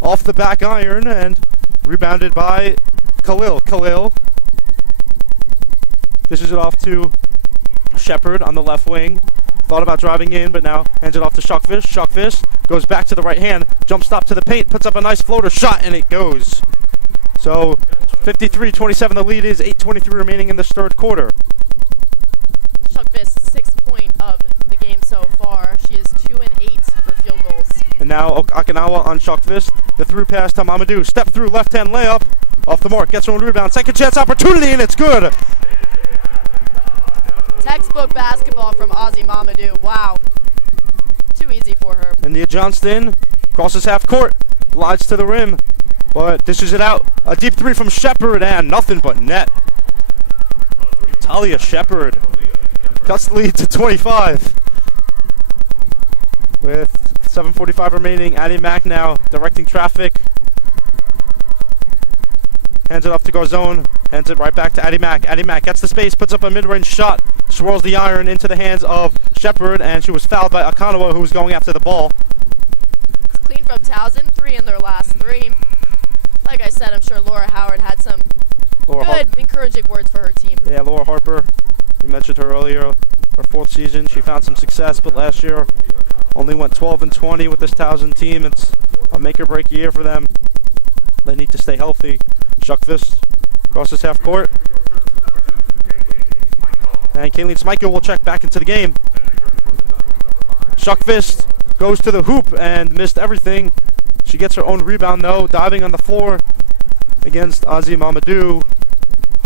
off the back iron, and rebounded by Khalil. Khalil dishes it off to Shepard on the left wing. Thought about driving in, but now hands it off to Shuckfist. Shuckfist goes back to the right hand, jump stop to the paint, puts up a nice floater shot, and it goes. So 53-27 the lead is, 8:23 remaining in this third quarter. Shuckfist's 6th point of the game so far. She is 2 and 8 for field goals. And now Okinawa on Shuckfist. The through pass to Mamadou. Step through left hand layup. Off the mark. Gets her own rebound. Second chance opportunity, and it's good. Textbook basketball from Ozzy Mamadou. Wow. Too easy for her. India Johnston crosses half court. Glides to the rim, but dishes it out. A deep 3 from Shepard, and nothing but net. Talia Shepard cuts the lead to 25. With 7:45 remaining, Addie Mack now directing traffic. Hands it off to Garzone. Hands it right back to Addie Mack. Addie Mack gets the space, puts up a mid-range shot, swirls the iron into the hands of Shepard, and she was fouled by Okinawa, who was going after the ball. It's clean from Towson, 3 in their last 3. Like I said, I'm sure Laura Howard had some good, encouraging words for her team. Yeah, Laura Harper, we mentioned her earlier. Her 4th season, she found some success, but last year only went 12-20 with this Towson team. It's a make-or-break year for them. They need to stay healthy. Shuckfist crosses half court. And Kayleen Smyko will check back into the game. Shuckfist goes to the hoop and missed everything. She gets her own rebound, though, diving on the floor against Ozzy Mamadou.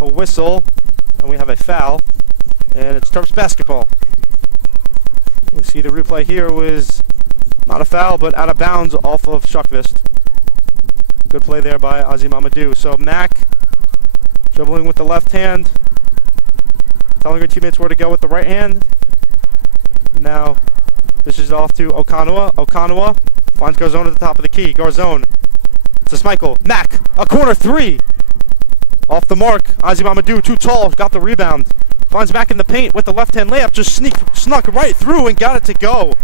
A whistle, and we have a foul. And it's Terps basketball. We see the replay here was not a foul, but out of bounds off of Shuckfist. Good play there by Ozzy Mamadou. So Mack dribbling with the left hand, telling her teammates where to go with the right hand. Now this is off to Okinawa. Okinawa finds Garzone at the top of the key. Garzone to Smyko. Mack, a corner 3. Off the mark. Ozzy Mamadou, too tall, got the rebound. Finds Mack in the paint with the left-hand layup, just snuck right through and got it to go.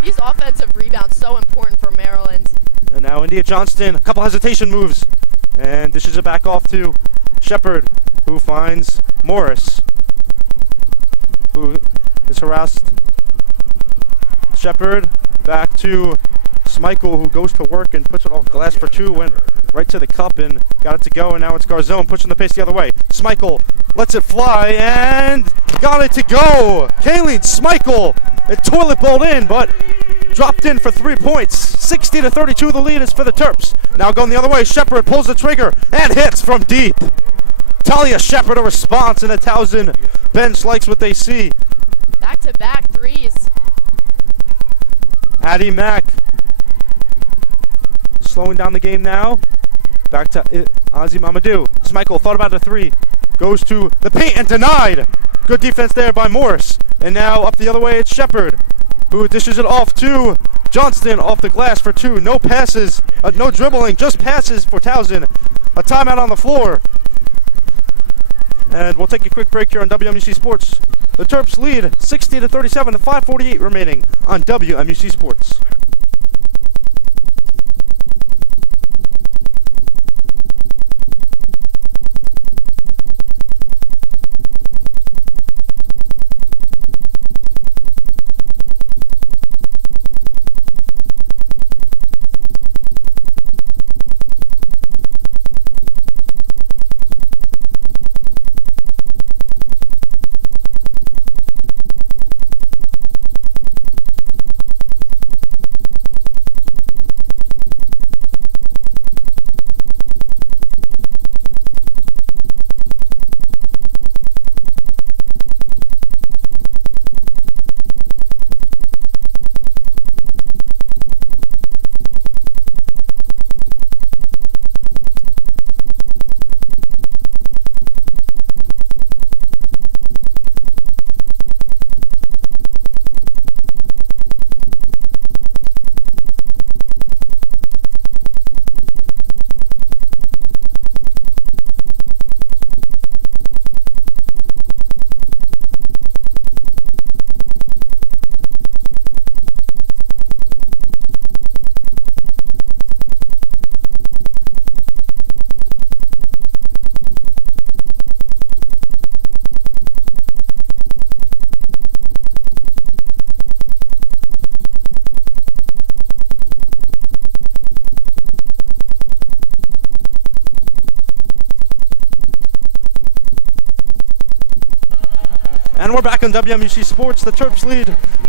These offensive rebounds so important for Maryland. And now India Johnston, a couple hesitation moves, and dishes it back off to Shepard, who finds Morris, who is harassed. Shepard back to Smyko, who goes to work and puts it off glass for 2, went right to the cup and got it to go, and now it's Garzone pushing the pace the other way. Smyko lets it fly and got it to go. Kayleen Smyko, it toilet bowled in, but dropped in for 3 points. 60-32 the lead is for the Terps. Now going the other way, Shepard pulls the trigger and hits from deep. Talia Shepard a response, and the Towson bench likes what they see. Back-to-back threes. Addie Mack slowing down the game now. Back to Ozzy Mamadou. Schmeichel thought about a three. Goes to the paint and denied. Good defense there by Morris. And now up the other way, it's Shepard, who dishes it off to Johnston off the glass for two. No passes, no dribbling, just passes for Towson. A timeout on the floor. And we'll take a quick break here on WMUC Sports. The Terps lead 60-37 with 5:48 remaining on WMUC Sports. And we're back on WMUC Sports. The Terps lead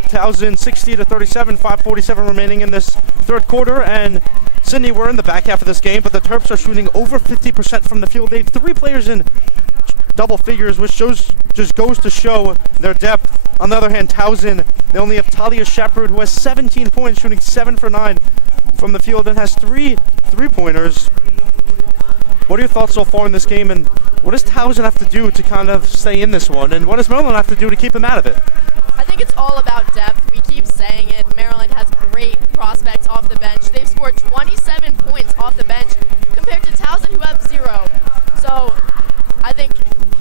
Towson 60-37, 5:47 remaining in this third quarter. And Sydney, we're in the back half of this game, but the Terps are shooting over 50% from the field. They have three players in double figures, which just goes to show their depth. On the other hand, Towson, they only have Talia Shepard, who has 17 points, shooting 7 for 9 from the field, and has three three-pointers. What are your thoughts so far in this game, and what does Towson have to do to kind of stay in this one, and what does Maryland have to do to keep them out of it? I think it's all about depth. We keep saying it. Maryland has great prospects off the bench. They've scored 27 points off the bench compared to Towson, who have 0. So I think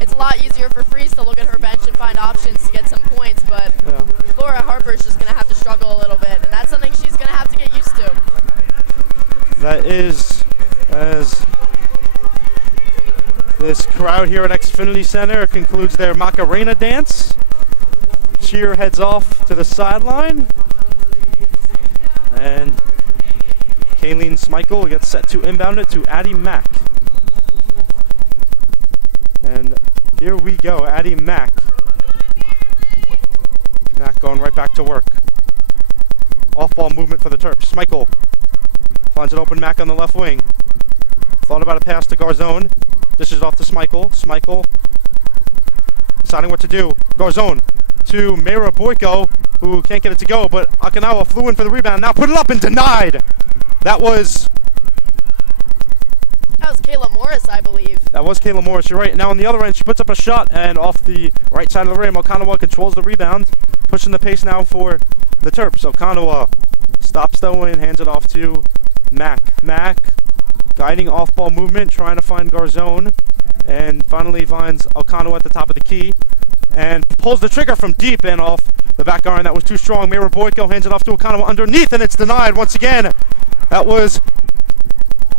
it's a lot easier for Freeze to look at her bench and find options to get some points, but Laura Harper's just going to have to struggle a little bit, and that's something she's going to have to get used to. That is, as this crowd here at Xfinity Center concludes their Macarena dance. Cheer heads off to the sideline. And Kayleen Schmeichel gets set to inbound it to Addie Mack. And here we go, Addie Mack. Mack going right back to work. Off-ball movement for the Terps. Schmeichel finds an open Mack on the left wing. Thought about a pass to Garzone. This is off to Schmeichel. Schmeichel deciding what to do. Garzone to Mayra Boyko, who can't get it to go, but Akinawa flew in for the rebound. Now put it up and denied. That was Kayla Morris, I believe. That was Kayla Morris, you're right. Now on the other end, she puts up a shot, and off the right side of the rim, Okanawa controls the rebound, pushing the pace now for the Terps. Okanawa stops though and hands it off to Mack. Mack guiding off-ball movement, trying to find Garzone, and finally finds Okanawa at the top of the key, and pulls the trigger from deep and off the back iron. That was too strong. Mayra Boyko hands it off to Okanawa underneath, and it's denied once again. That was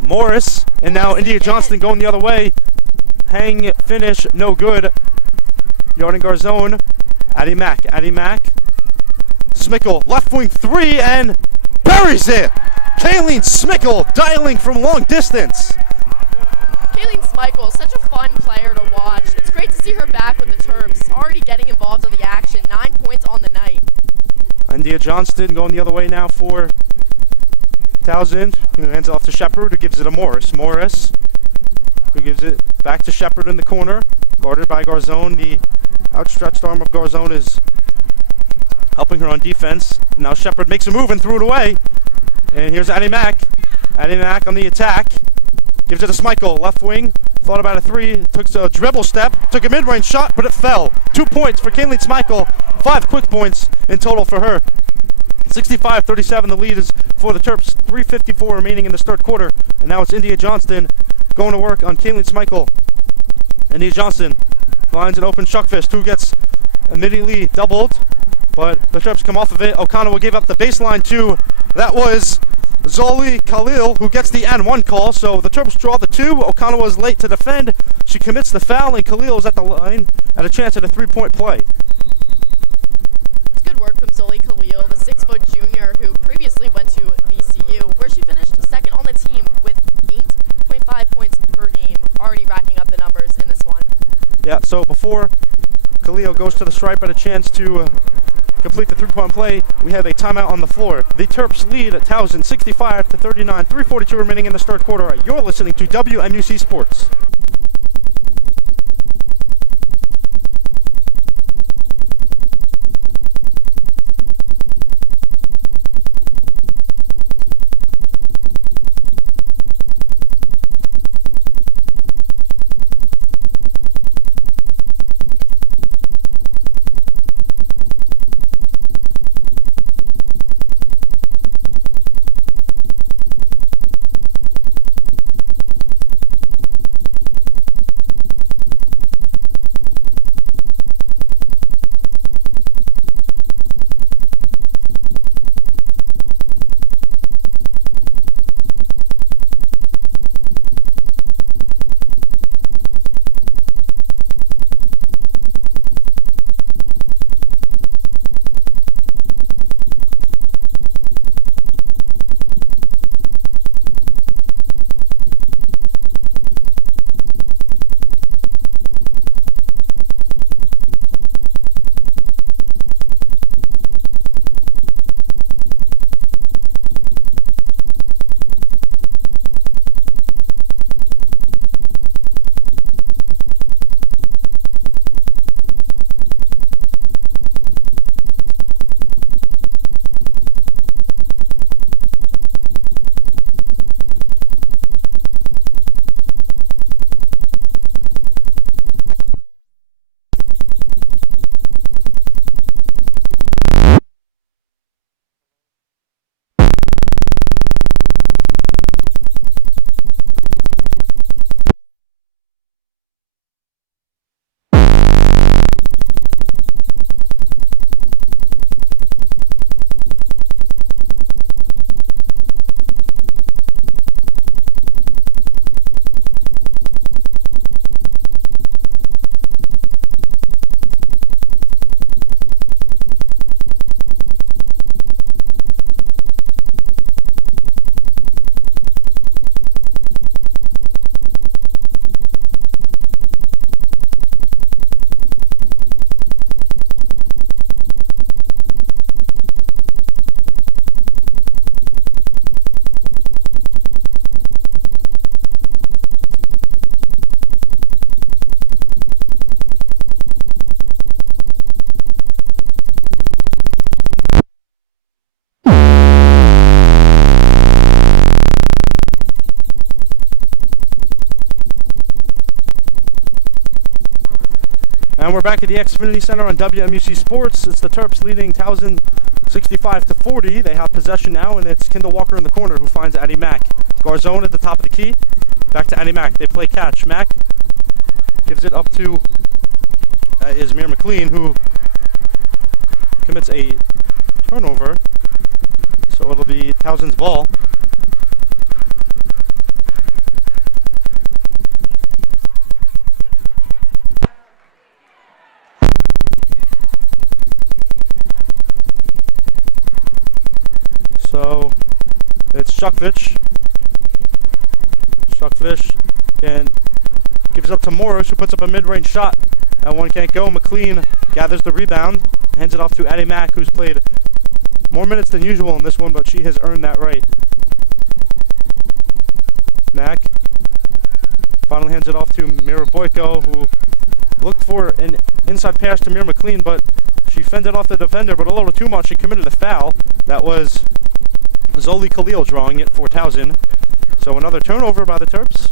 Morris, and now India Johnston going the other way. Hang finish, no good. Jordan Garzone, Addie Mack. Schmeichel, left wing three, and buries it. Kayleen Schmeichel dialing from long distance. Kayleen Schmeichel, such a fun player to watch. It's great to see her back with the Terps, already getting involved on the action. 9 points on the night. India Johnston going the other way now for Towson, who hands it off to Shepard, who gives it to Morris. Morris, who gives it back to Shepard in the corner, guarded by Garzone. The outstretched arm of Garzone is helping her on defense. Now Shepard makes a move and threw it away. And here's Addie Mack. Addie Mack on the attack. Gives it to Schmeichel, left wing. Thought about a three, took a dribble step, took a mid-range shot, but it fell. 2 points for Kayleen Schmeichel, 5 quick points in total for her. 65-37, the lead is for the Terps. 3:54 remaining in this third quarter. And now it's India Johnston going to work on Kayleen Schmeichel. India Johnston finds an open Shuckfist, who gets immediately doubled, but the Terps come off of it. O'Connell will give up the baseline to, that was Zoli Khalil, who gets the N1 call, so the Terps draw the 2. O'Connell was late to defend. She commits the foul, and Khalil is at the line at a chance at a 3-point play. It's good work from Zoli Khalil, the 6-foot junior who previously went to VCU, where she finished second on the team with 8.5 points per game, already racking up the numbers in this one. Yeah, so before Khalil goes to the stripe at a chance to complete the 3-point play, we have a timeout on the floor. The Terps lead at Towson 65-39, 3:42 remaining in the third quarter. You're listening to WMUC Sports. And we're back at the Xfinity Center on WMUC Sports. It's the Terps leading Towson 65-40. They have possession now, and it's Kendall Walker in the corner who finds Addie Mack. Garzone at the top of the key. Back to Addie Mack. They play catch. Mack gives it up to Ismir McLean, who commits a turnover. So it'll be Towson's ball. So it's Shuckfish. Shuckfish and gives up to Morris, who puts up a mid-range shot. That one can't go. McLean gathers the rebound, hands it off to Addie Mack, who's played more minutes than usual in this one, but she has earned that right. Mack finally hands it off to Mira Boyko, who looked for an inside pass to Mira McLean, but she fended off the defender, but a little too much. She committed a foul. That was Zoli Khalil drawing it for Towson. So another turnover by the Terps.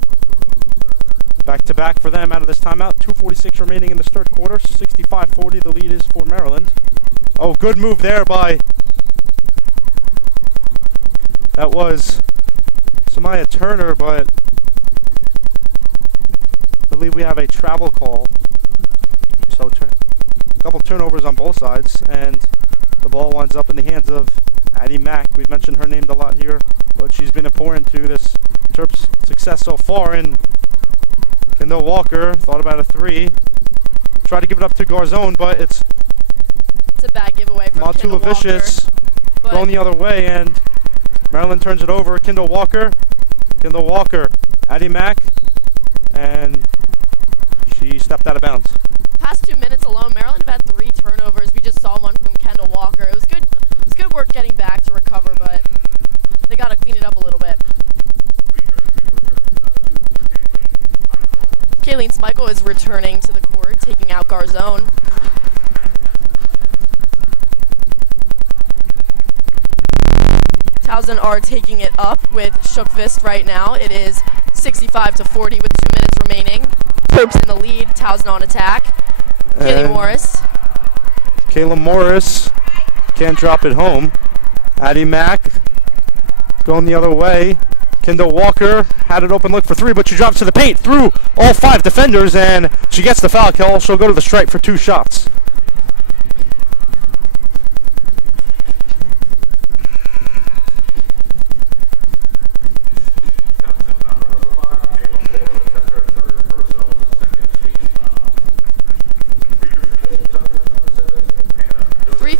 Back-to-back for them out of this timeout. 2:46 remaining in this third quarter. 65-40 the lead is for Maryland. Oh, good move there by... That was Samaya Turner, but I believe we have a travel call. So a couple turnovers on both sides, and the ball winds up in the hands of Addie Mack. We've mentioned her name a lot here, but she's been important to this Terps success so far. And Kendall Walker thought about a three. Tried to give it up to Garzone, but it's a bad giveaway from Kendall Walker. Vicious going the other way, and Maryland turns it over. Kendall Walker, Addie Mack, and she stepped out of bounds. Past 2 minutes alone, Maryland have had 3 turnovers. We just saw one from Kendall Walker. It was good. It's good work getting back to recover, but they got to clean it up a little bit. Kayleen Smichael is returning to the court, taking out Garzone. Towson are taking it up with Shookvist right now. It is 65-40 with 2 minutes remaining. Terps in the lead. Towson on attack. Kayla Morris can't drop it home. Addie Mack going the other way. Kendall Walker had an open look for 3, but she drops to the paint through all 5 defenders, and she gets the foul call. She'll go to the stripe for 2 shots.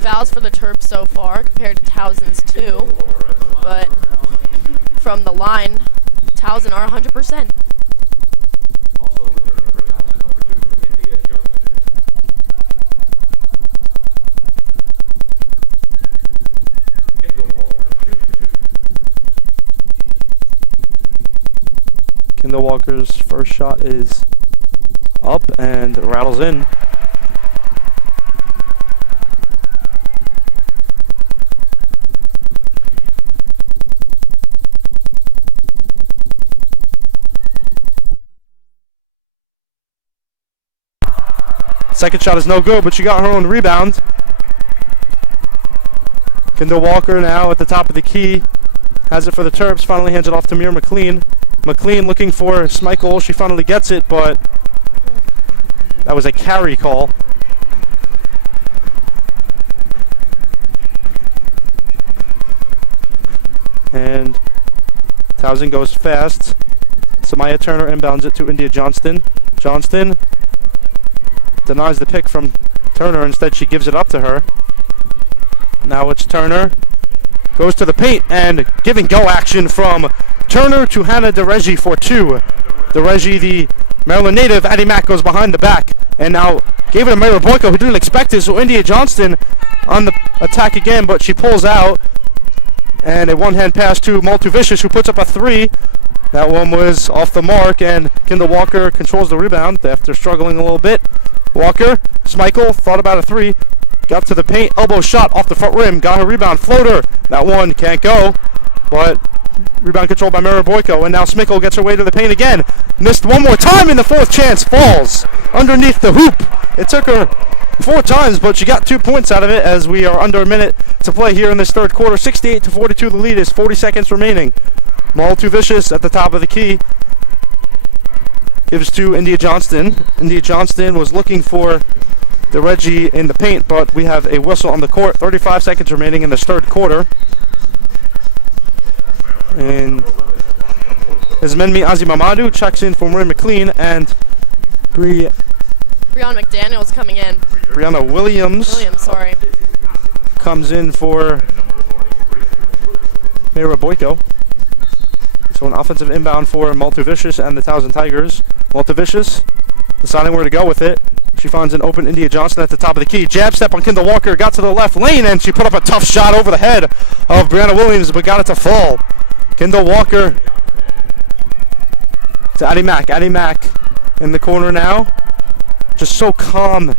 Fouls for the Terps so far compared to Towson's 2, but from the line, Towson are 100%. Kendall Walker's first shot is up and rattles in. Second shot is no good, but she got her own rebound. Kendall Walker now at the top of the key. Has it for the Terps. Finally hands it off to Mir McLean. McLean looking for Smichael. She finally gets it, but that was a carry call. And Towson goes fast. Samaya Turner inbounds it to India Johnston. Johnston denies the pick from Turner. Instead, she gives it up to her. Now it's Turner. Goes to the paint, and give and go action from Turner to Hannah DeReggie for 2. DeReggie, the Maryland native. Addie Mack goes behind the back, and now gave it to Mayra Boyko, who didn't expect it. So India Johnston on the attack again, but she pulls out. And a one-hand pass to Maltuvicius, who puts up a 3. That one was off the mark, and Kendall Walker controls the rebound after struggling a little bit. Walker, Smichael thought about a 3, got to the paint, elbow shot off the front rim, got her rebound, floater. That one can't go, but rebound controlled by Mara Boyko, and now Smichael gets her way to the paint again. Missed one more time, and the 4th chance falls underneath the hoop. It took her 4 times, but she got 2 points out of it as we are under a minute to play here in this third quarter. 68-42 the lead is, 40 seconds remaining. Maltuvicius at the top of the key. Gives to India Johnston. India Johnston was looking for DeReggie in the paint, but we have a whistle on the court. 35 seconds remaining in this third quarter. And Ismenmi Azimamadu checks in for Marie McLean, and Brianna McDaniel's coming in. Brianna Williams comes in for Mayra Boyko. So an offensive inbound for Maltuvicius and the Towson Tigers. Maltuvicius deciding where to go with it. She finds an open India Johnston at the top of the key. Jab step on Kendall Walker. Got to the left lane, and she put up a tough shot over the head of Brianna Williams, but got it to fall. Kendall Walker to Addie Mack. Addie Mack in the corner now. Just so calm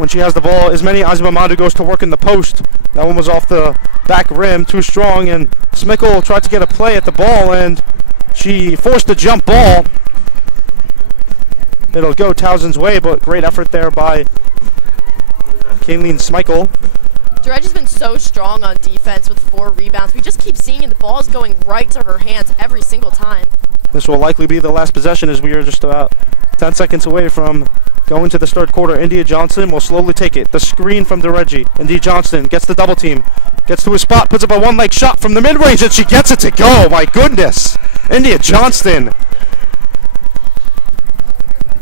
when she has the ball. Ismeni Azimamadu goes to work in the post. That one was off the back rim, too strong, and Smickle tried to get a play at the ball, and she forced a jump ball. It'll go Towson's way, but great effort there by Kayleen Smickle. Dredge has been so strong on defense with 4 rebounds. We just keep seeing the ball's going right to her hands every single time. This will likely be the last possession as we are just about 10 seconds away from going to this third quarter. India Johnson will slowly take it. The screen from DeReggie. India Johnson gets the double team. Gets to his spot, puts up a one-leg shot from the mid-range, and she gets it to go. My goodness. India Johnston.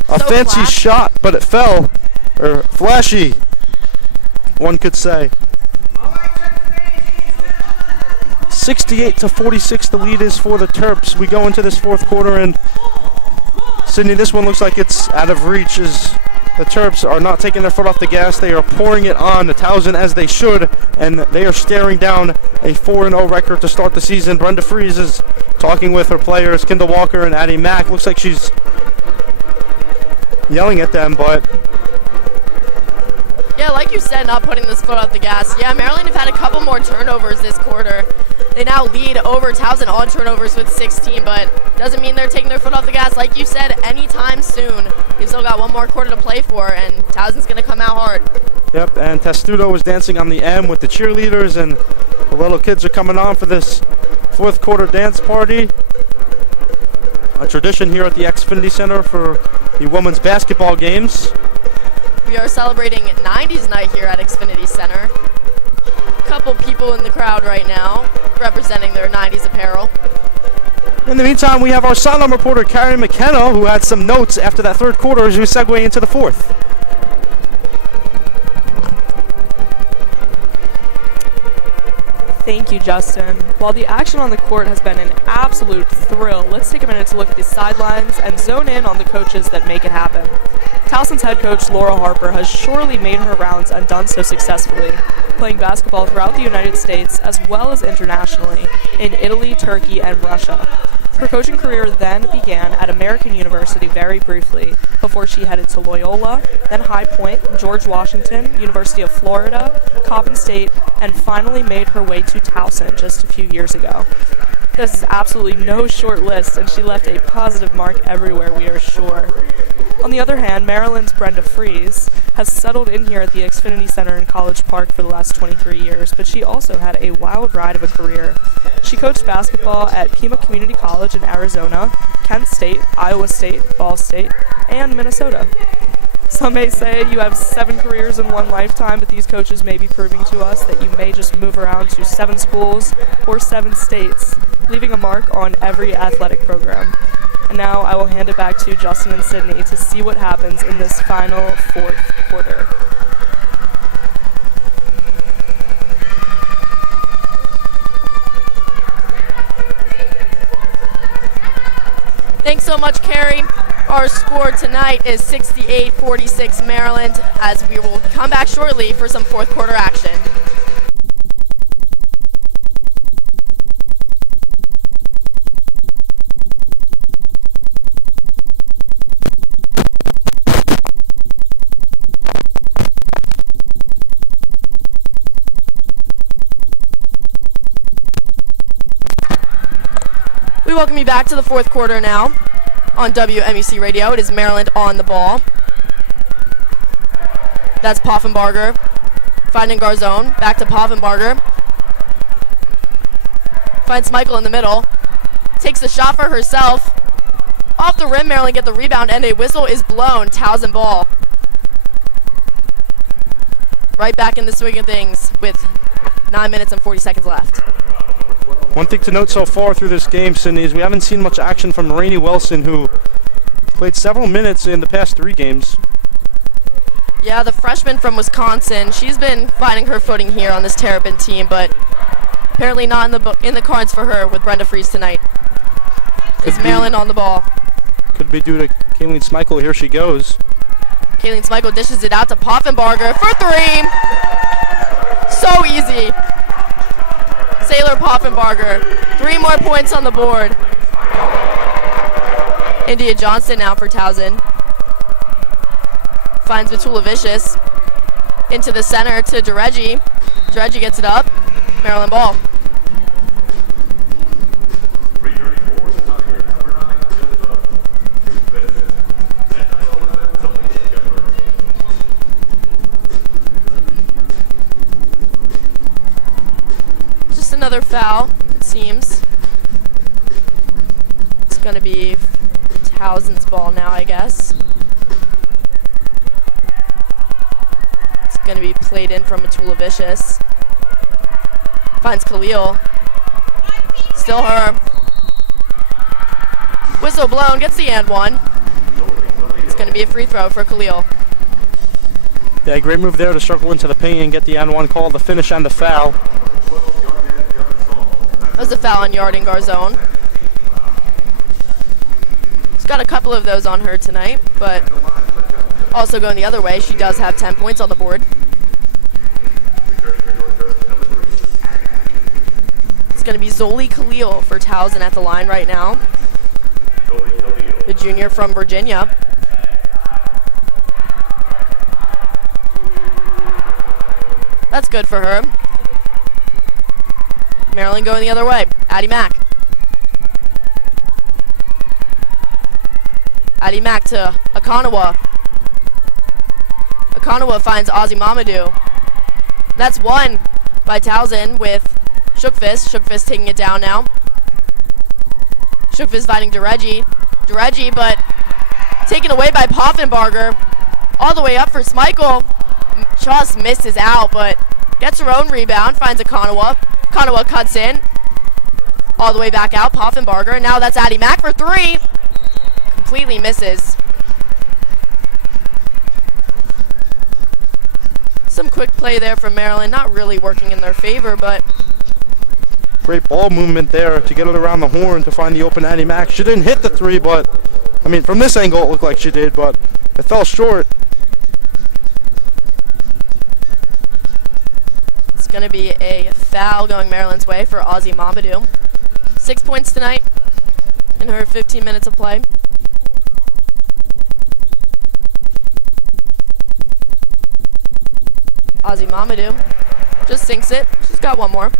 A So fancy flashy. shot, but it fell. Or flashy, one could say. 68-46 the lead is for the Terps. We go into this fourth quarter, and Sydney, this one looks like it's out of reach as the Terps are not taking their foot off the gas. They are pouring it on the Towson as they should, and they are staring down a 4-0 record to start the season. Brenda Fries is talking with her players, Kendall Walker and Addie Mack. Looks like she's yelling at them, but Yeah, like you said, not putting this foot off the gas. Yeah, Maryland have had a couple more turnovers this quarter. They now lead over Towson on turnovers with 16, but doesn't mean they're taking their foot off the gas. Like you said, anytime soon. We've still got one more quarter to play for, and Towson's going to come out hard. yep, and Testudo is dancing on the M with the cheerleaders, and the little kids are coming on for this fourth quarter dance party. A tradition here at the Xfinity Center for the women's basketball games. We are celebrating 90s night here at Xfinity Center. A couple people in the crowd right now representing their 90s apparel. In the meantime, we have our sideline reporter, Carrie McKenna, who had some notes after that third quarter as we segue into the fourth. Thank you, Justin. While the action on the court has been an absolute thrill, let's take a minute to look at the sidelines and zone in on the coaches that make it happen. Towson's head coach, Laura Harper, has surely made her rounds and done so successfully, playing basketball throughout the United States as well as internationally in Italy, Turkey, and Russia. Her coaching career then began at American University very briefly, before she headed to Loyola, then High Point, George Washington, University of Florida, Coppin State, and finally made her way to Towson just a few years ago. This is absolutely no short list, and she left a positive mark everywhere, we are sure. On the other hand, Maryland's Brenda Fries has settled in here at the Xfinity Center in College Park for the last 23 years, but she also had a wild ride of a career. She coached basketball at Pima Community College in Arizona, Kent State, Iowa State, Ball State, and Minnesota. Some may say you have 7 careers in one lifetime, but these coaches may be proving to us that you may just move around to 7 schools or 7 states, leaving a mark on every athletic program. And now I will hand it back to Justin and Sydney to see what happens in this final fourth quarter. Thanks so much, Carrie. Our score tonight is 68-46 Maryland, as we will come back shortly for some fourth quarter action. We welcome you back to the fourth quarter now on WMUC Radio. It is Maryland on the ball. That's Poffenbarger finding Garzone. Back to Poffenbarger. Finds Michael in the middle. Takes the shot for herself. Off the rim, Maryland get the rebound, and a whistle is blown. Towson ball. Right back in the swing of things with 9 minutes and 40 seconds left. One thing to note so far through this game, Sydney, is we haven't seen much action from Rainey Wilson, who played several minutes in the past 3 games. Yeah, the freshman from Wisconsin. She's been finding her footing here on this Terrapin team, but apparently not in the cards for her with Brenda Fries tonight. It's Maryland on the ball. Could be due to Kayleen Smickle. Here she goes. Kayleen Smickle dishes it out to Poffenbarger for 3. So easy. Sailor Poffenbarger. 3 more points on the board. India Johnson now for Towson. Finds Batula Vicious. Into the center to DeReggie. DeReggie gets it up. Maryland ball. Just another foul, it seems. It's going to be Towson's ball now, I guess. It's going to be played in from Matulavicius. Finds Khalil. Still her. Whistle blown, gets the and one. It's going to be a free throw for Khalil. Yeah, great move there to circle into the paint and get the and one call, the finish and the foul. That was a foul on Yarding Garzone. She's got a couple of those on her tonight, but also going the other way, she does have 10 points on the board. It's going to be Zoli Khalil for Towson at the line right now. The junior from Virginia. That's good for her. Maryland going the other way. Addie Mack. Addie Mack to Akanawa. Akanawa finds Ozzy Mamadou. That's one by Towson with Shookfist. Shookfist taking it down now. Shookfist fighting DeReggie. DeReggie, but taken away by Poffenbarger. All the way up for Schmeichel. Just misses out, but gets her own rebound. Finds Akanawa. Akanawa cuts in. All the way back out. Poffenbarger. And now that's Addie Mack for three. Completely misses. Some quick play there from Maryland. Not really working in their favor, but Great ball movement there to get it around the horn to find the open Addie Mack. She didn't hit the three, but, I mean, from this angle it looked like she did, but it fell short. it's going to be a foul going Maryland's way for Ozzy Mamadou. 6 points tonight in her 15 minutes of play. Ozzy Mamadou just sinks it. She's got one more.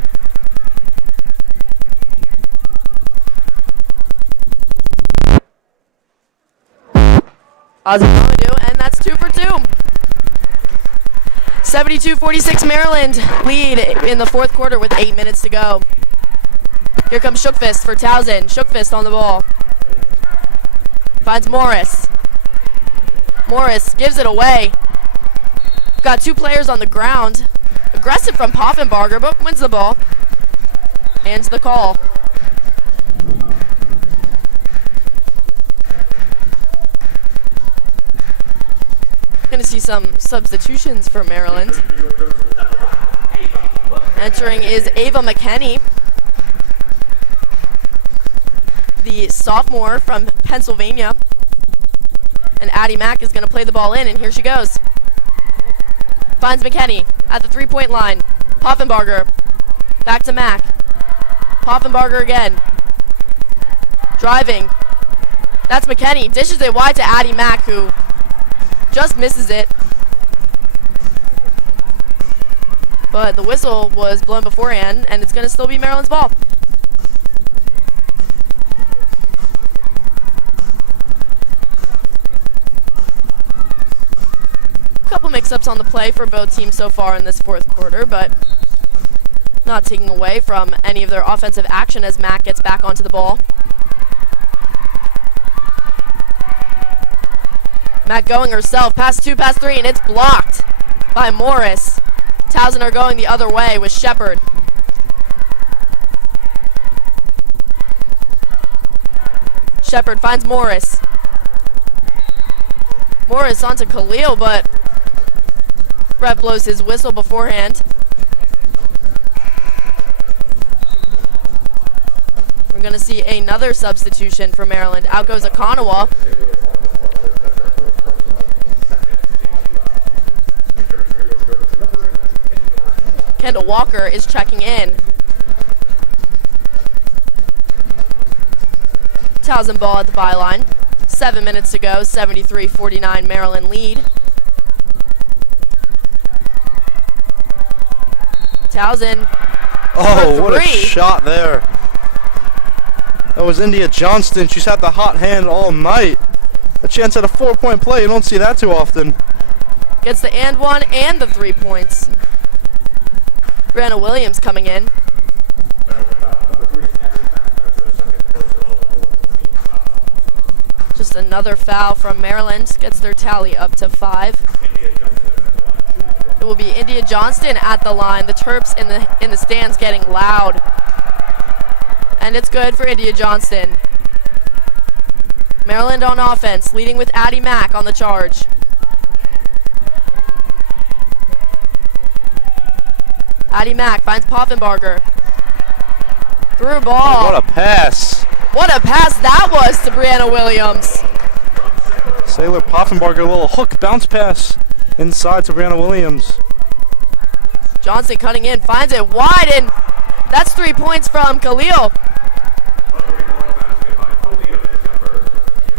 Ozzy Mamadou, and that's 2 for 2. 72-46 Maryland lead in the fourth quarter with 8 minutes to go. Here comes Shookfist for Towson. Shookfist on the ball. Finds Morris. Morris gives it away. Got two players on the ground. Aggressive from Poffenbarger, but wins the ball. And the call. Going to see some substitutions for Maryland. Entering is Ava McKenney, the sophomore from Pennsylvania. And Addie Mack is going to play the ball in, and here she goes. Finds McKenney at the three-point line. Poffenbarger. Back to Mack. Poffenbarger again. Driving. That's McKenney. Dishes it wide to Addie Mack, who just misses it. But the whistle was blown beforehand, and it's going to still be Maryland's ball. Couple mix-ups on the play for both teams so far in this fourth quarter, but not taking away from any of their offensive action as Mack gets back onto the ball. Mack going herself, pass two, pass three, and it's blocked by Morris. Towson are going the other way with Shepard. Shepard finds Morris. Morris onto Khalil, but Brett blows his whistle beforehand. We're going to see another substitution for Maryland. Out goes Akanawa. Kendall Walker is checking in. Towson ball at the byline. 7 minutes to go, 73-49 Maryland lead. Towson. Oh, for what a three. shot there. That was India Johnston. She's had the hot hand all night. A chance at a 4-point play. You don't see that too often. Gets the and one and the 3 points. Brianna Williams coming in. Just another foul from Maryland. Gets their tally up to 5. It will be India Johnston at the line. The Terps in the stands getting loud. And it's good for India Johnston. Maryland on offense, leading with Addie Mack on the charge. Addie Mack finds Poffenbarger. Through ball. What a pass. What a pass that was to Brianna Williams. Sailor Poffenbarger, a little hook bounce pass inside to Brianna Williams. Johnson cutting in, finds it wide, and that's 3 points from Khalil.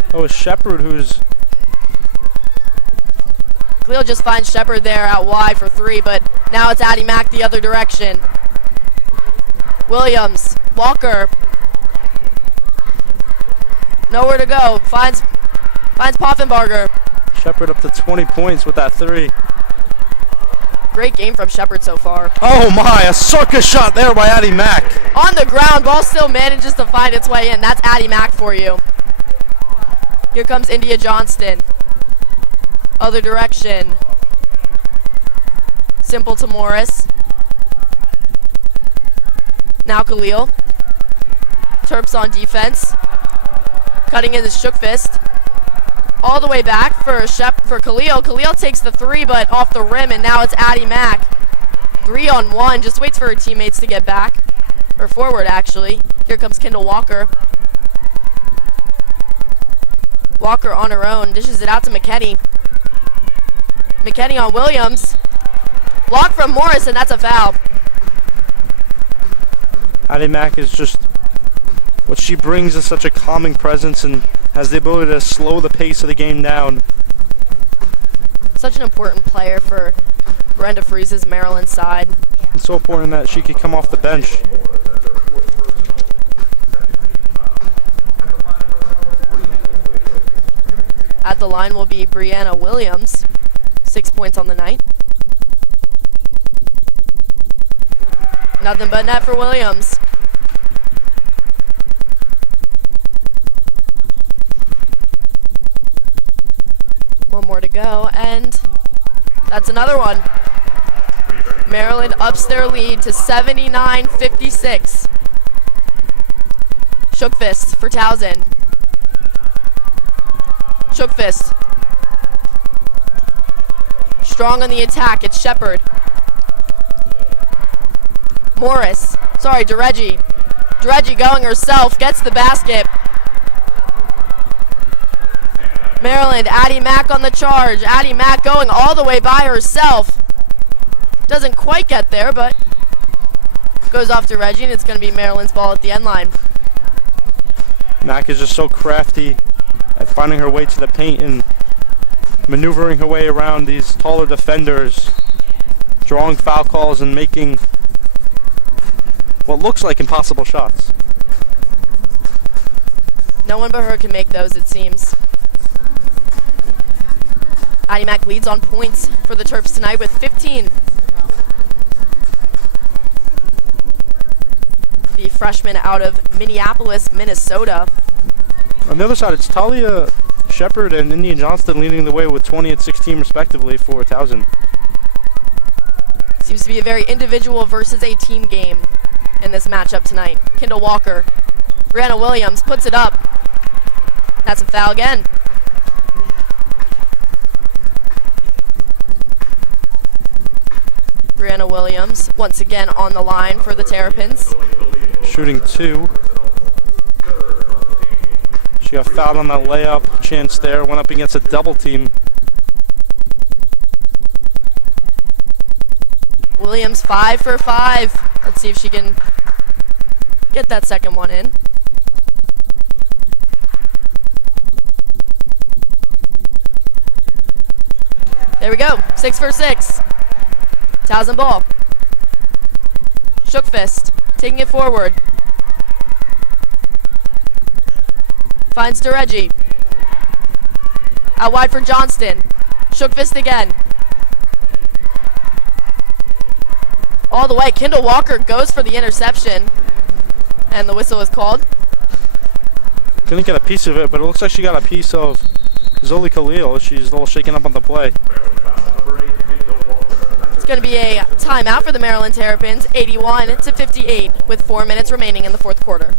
That was Shepard who's... Khalil just finds Shepard there out wide for 3, but now it's Addie Mack the other direction. Williams, Walker. Nowhere to go, finds Poffenbarger. Shepard up to 20 points with that 3. Great game from Shepard so far. Oh my, a circus shot there by Addie Mack. On the ground, ball still manages to find its way in. That's Addie Mack for you. Here comes India Johnston. Other direction. Simple to Morris. Now Khalil. Terps on defense. Cutting in the shook fist. All the way back for Khalil. Khalil takes the 3, but off the rim, and now it's Addie Mack. 3-on-1. Just waits for her teammates to get back. Or forward, actually. Here comes Kendall Walker. Walker on her own. Dishes it out to McKinney. McKinney on Williams. Block from Morris, and that's a foul. Addie Mack is just... What she brings is such a calming presence and has the ability to slow the pace of the game down. Such an important player for Brenda Freese's Maryland side. It's so important that she could come off the bench. At the line will be Brianna Williams. 6 points on the night. Nothing but net for Williams. One more to go, and that's another one. Maryland ups their lead to 79-56. Shook fist for Towson. Shook fist. Strong on the attack, it's Shepard. Morris, sorry, DeReggie. DeReggie going herself, gets the basket. Maryland, Addie Mack on the charge. Addie Mack going all the way by herself. Doesn't quite get there, but goes off to Reggie, and it's going to be Maryland's ball at the end line. Mack is just so crafty at finding her way to the paint and maneuvering her way around these taller defenders, drawing foul calls and making what looks like impossible shots. No one but her can make those, it seems. Addie Mack leads on points for the Terps tonight with 15. The freshman out of Minneapolis, Minnesota. On the other side, it's Talia Shepard and India Johnston leading the way with 20 and 16 respectively for Towson. Seems to be a very individual versus a team game in this matchup tonight. Kendall Walker. Brianna Williams puts it up. That's a foul again. Brianna Williams once again on the line for the Terrapins. Shooting 2. She got fouled on that layup. Chance there. Went up against a double team. Williams 5 for 5. Let's see if she can get that second one in. There we go. 6 for 6. Towson ball. Shookfist taking it forward. Finds DeReggie. Out wide for Johnston. Shookfist again. All the way. Kendall Walker goes for the interception. And the whistle is called. Didn't get a piece of it, but it looks like she got a piece of Zoli Khalil. She's a little shaken up on the play. It's going to be a timeout for the Maryland Terrapins, 81-58, with 4 minutes remaining in the fourth quarter.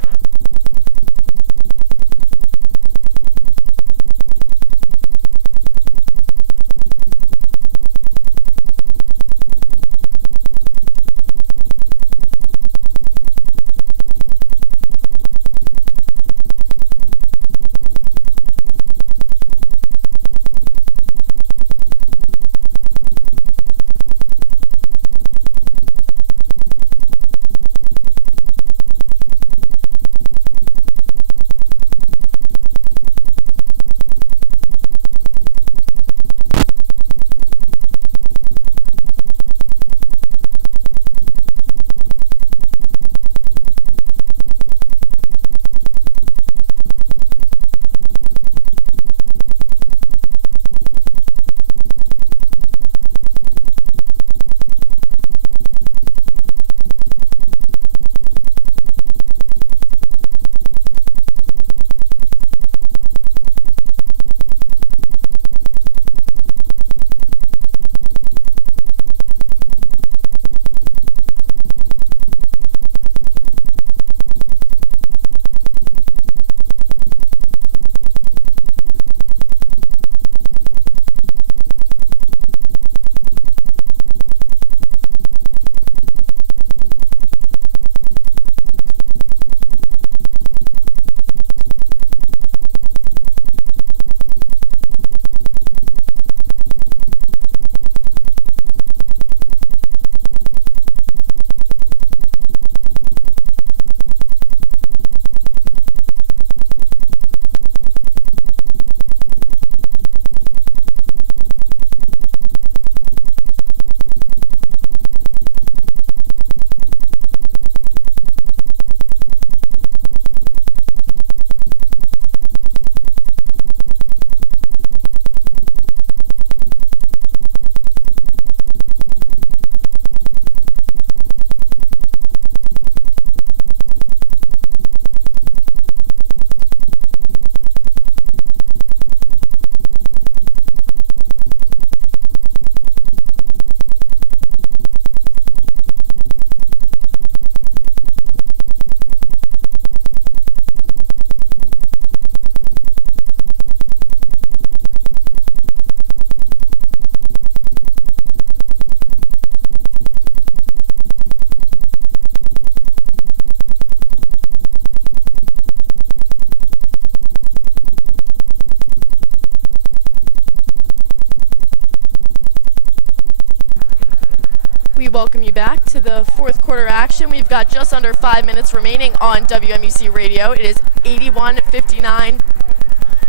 welcome you back to the fourth quarter action. We've got just under 5 minutes remaining on WMUC Radio. It is 81-59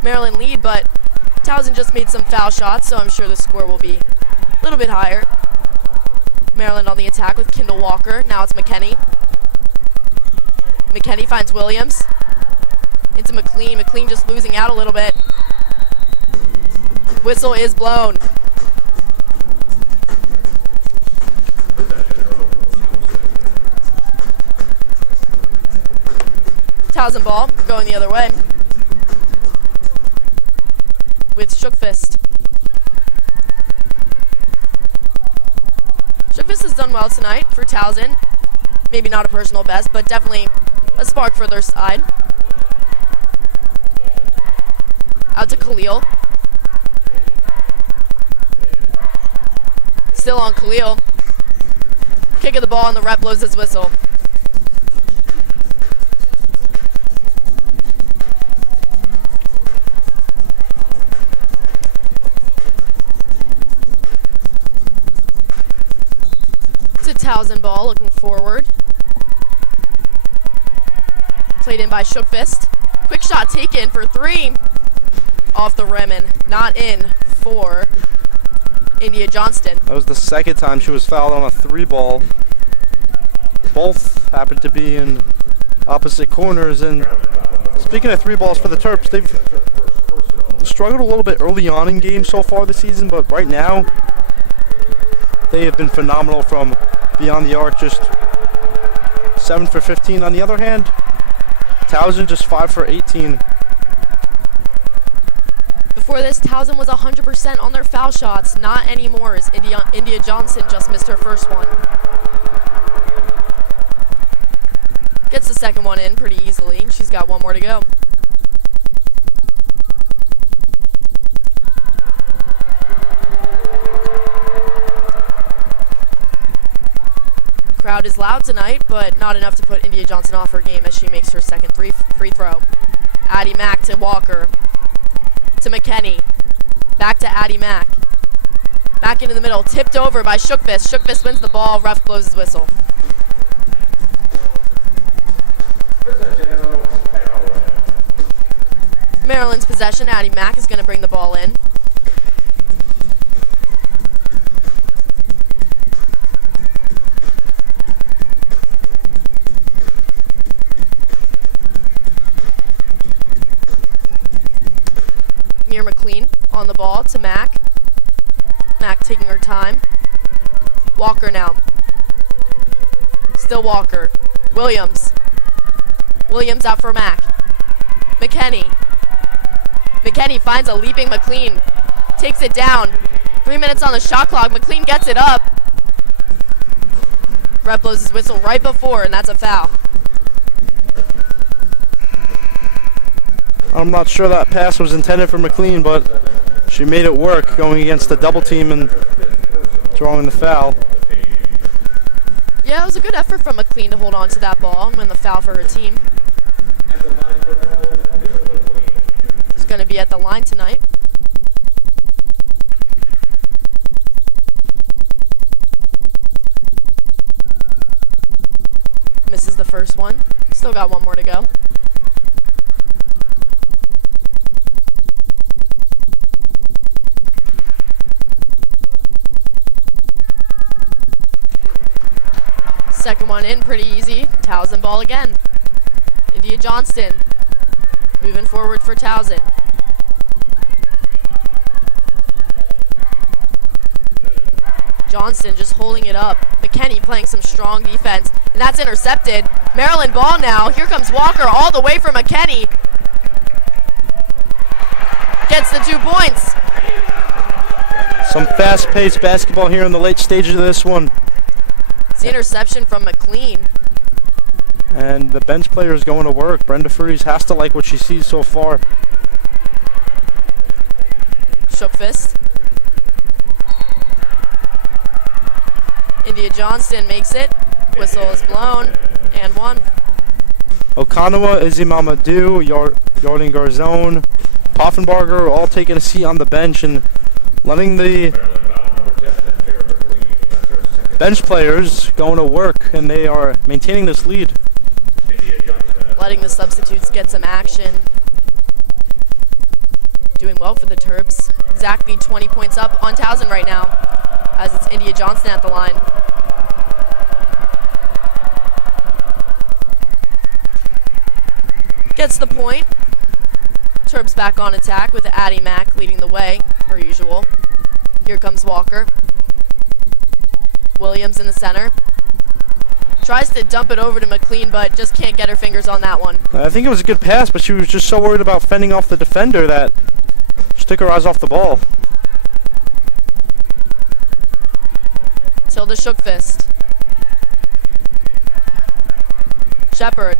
Maryland lead, but Towson just made some foul shots, so I'm sure the score will be a little bit higher. Maryland on the attack with Kendall Walker. Now it's McKinney. McKinney finds Williams. Into McLean. McLean just losing out a little bit. Whistle is blown. Towson ball going the other way with Shookfist. Shookfist has done well tonight for Towson. Maybe not a personal best, but definitely a spark for their side. Out to Khalil. Still on Khalil. Kick of the ball and the ref blows his whistle. To Towson ball looking forward. Played in by Shookfist. Quick shot taken for three. Off the rim and not in for India Johnston. That was the second time she was fouled on a three ball. Both both happen to be in opposite corners. And speaking of 3 balls for the Terps, they've struggled a little bit early on in games so far this season, but right now they have been phenomenal from beyond the arc, just 7 for 15. On the other hand, Towson just 5 for 18. Before this, Towson was 100% on their foul shots. Not anymore, as India Johnson just missed her first one. Gets the second one in pretty easily. She's got 1 more to go. Crowd is loud tonight, but not enough to put India Johnson off her game as she makes her second free throw. Addie Mack to Walker. To McKenney. Back to Addie Mack. Mack into the middle. Tipped over by Shookfist. Shookfist wins the ball. Ref blows his whistle. Maryland's possession. Addie Mack is going to bring the ball in. McLean on the ball to Mack. Mack taking her time. Walker now. Still Walker. Williams. Williams out for Mack. McKenney. McKenney finds a leaping McLean. Takes it down. 3 minutes on the shot clock. McLean gets it up. Ref blows his whistle right before, and that's a foul. I'm not sure that pass was intended for McLean, but she made it work going against the double team and drawing the foul. Yeah, it was a good effort from McLean to hold on to that ball and win the foul for her team. She's going to be at the line tonight. Misses the first one. Still got 1 more to go. Second one in, pretty easy. Towson ball again. India Johnston moving forward for Towson. Johnston just holding it up. McKenney playing some strong defense, and that's intercepted. Maryland ball now. Here comes Walker all the way from McKenney. Gets the 2 points. Some fast-paced basketball here in the late stages of this one. The interception from McLean. And the bench player is going to work. Brenda Fruities has to like what she sees so far. Shookfist. India Johnston makes it. Whistle is blown. And 1. Okanawa, Izzy Mamadou, Yarden Garzone, Poffenbarger all taking a seat on the bench and letting the bench players going to work, and they are maintaining this lead. Letting the substitutes get some action. Doing well for the Terps. Exactly 20 points up on Towson right now, as it's India Johnson at the line. Gets the point. Terps back on attack with Addie Mack leading the way, per usual. Here comes Walker. Williams in the center. Tries to dump it over to McLean, but just can't get her fingers on that one. I think it was a good pass, but she was just so worried about fending off the defender that she took her eyes off the ball. Tilda Shookfist. Shepard.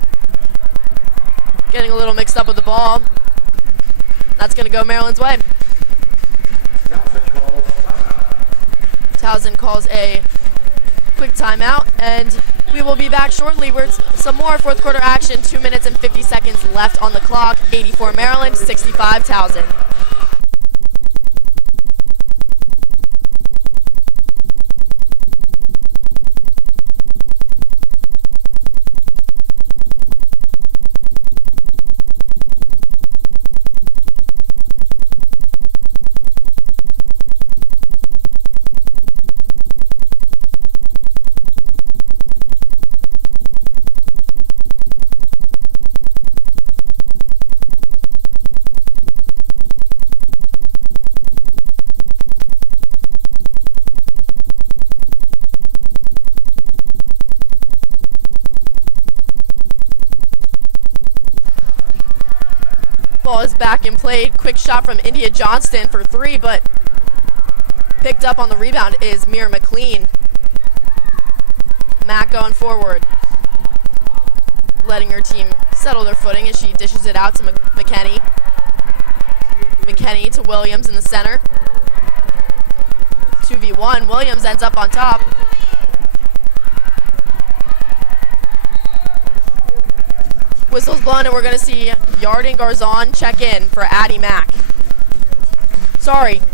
Getting a little mixed up with the ball. That's going to go Maryland's way. Towson calls a quick timeout, and we will be back shortly with some more fourth quarter action. 2 minutes and 50 seconds left on the clock. 84 Maryland, 65 Towson. is back in play. Quick shot from India Johnston for 3, but picked up on the rebound is Mira McLean. Mack going forward, letting her team settle their footing as she dishes it out to McKenney. McKenney to Williams in the center. 2v1, Williams ends up on top. Whistle's blown and we're going to see Yarden Garzon check in for Addie Mack.